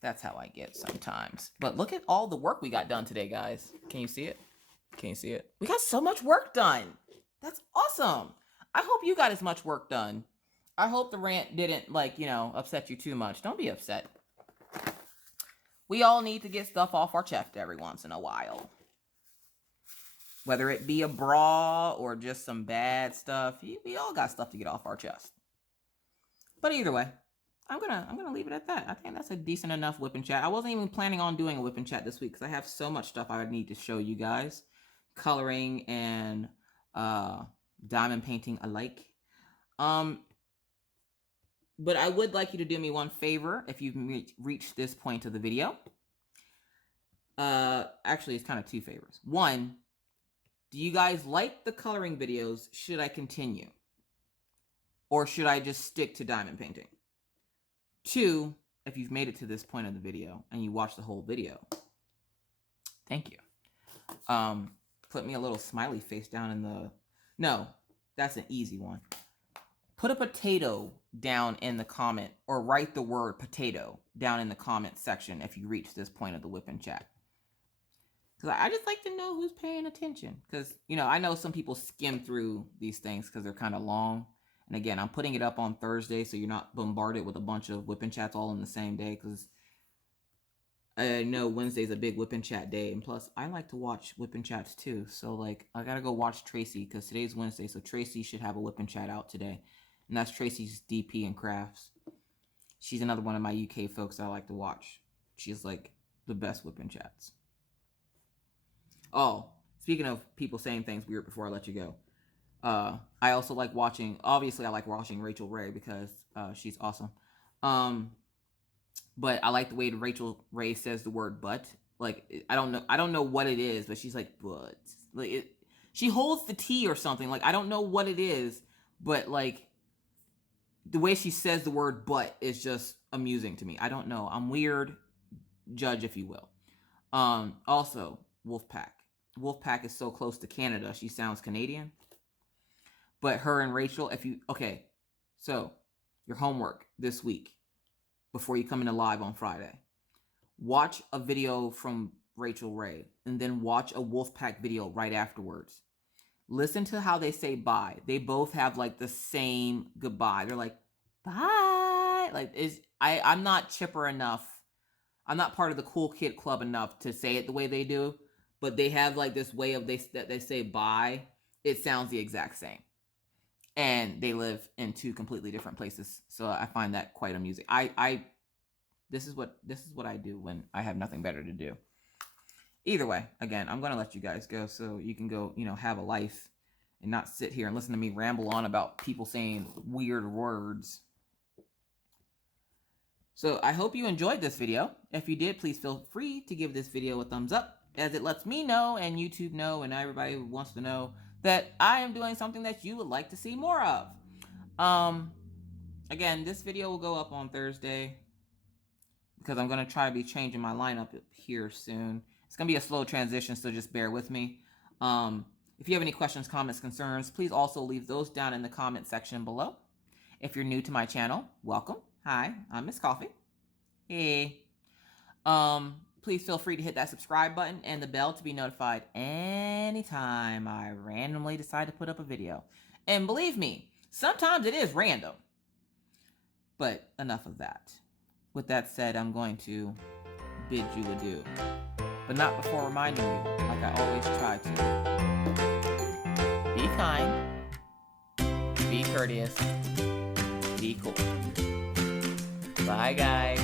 that's how I get sometimes. But look at all the work we got done today, guys. Can you see it? We got so much work done. That's awesome. I hope you got as much work done. I hope the rant didn't upset you too much. Don't be upset. We all need to get stuff off our chest every once in a while. Whether it be a bra or just some bad stuff, we all got stuff to get off our chest. But either way, I'm gonna leave it at that. I think that's a decent enough whip and chat. I wasn't even planning on doing a whip and chat this week because I have so much stuff I would need to show you guys. Coloring and diamond painting alike. But I would like you to do me one favor if you've reached this point of the video. Actually, it's kind of 2 favors. 1, do you guys like the coloring videos? Should I continue? Or should I just stick to diamond painting? 2, if you've made it to this point of the video and you watched the whole video, thank you. Put me a little smiley face down in the... No, that's an easy one. put a potato down in the comment, or write the word potato down in the comment section if you reach this point of the whipping chat. Because I just like to know who's paying attention. Because, you know, I know some people skim through these things because they're kind of long. And again, I'm putting it up on Thursday so you're not bombarded with a bunch of whipping chats all in the same day. Because I know Wednesday's a big whipping chat day. And plus, I like to watch whipping chats too. So, like, I got to go watch Tracy because today's Wednesday. So Tracy should have a whipping chat out today. And that's Tracy's DP and Crafts. She's another one of my UK folks I like to watch. She's like the best whipping chats. Oh, speaking of people saying things weird before I let you go. I also like watching, obviously I like watching Rachel Ray because she's awesome. But I like the way Rachel Ray says the word but. Like, I don't know what it is, but she's like, but. Like, she holds the T or something. Like, I don't know what it is, but like, the way she says the word but is just amusing to me. I don't know. I'm weird. Judge if you will. Also, Wolfpack. Wolfpack is so close to Canada, she sounds Canadian. But her and Rachel, okay, so your homework this week, before you come into live on Friday, watch a video from Rachel Ray, and then watch a Wolfpack video right afterwards. Listen to how they say bye. They both have like the same goodbye. They're like, bye. Like, I'm not chipper enough. I'm not part of the cool kid club enough to say it the way they do. But they have like this way of that they say bye. It sounds the exact same. And they live in two completely different places. So I find that quite amusing. This is what I do when I have nothing better to do. Either way, again, I'm going to let you guys go so you can go, have a life and not sit here and listen to me ramble on about people saying weird words. So I hope you enjoyed this video. If you did, please feel free to give this video a thumbs up, as it lets me know and YouTube know and everybody who wants to know that I am doing something that you would like to see more of. Again, this video will go up on Thursday because I'm going to try to be changing my lineup here soon. It's going to be a slow transition, so just bear with me. If you have any questions, comments, concerns, please also leave those down in the comment section below. If you're new to my channel, welcome. Hi, I'm Miss Coffee. Hey. Please feel free to hit that subscribe button and the bell to be notified anytime I randomly decide to put up a video. And believe me, sometimes it is random. But enough of that. With that said, I'm going to bid you adieu. But not before reminding you, like I always try to, be kind, be courteous, be cool. Bye, guys.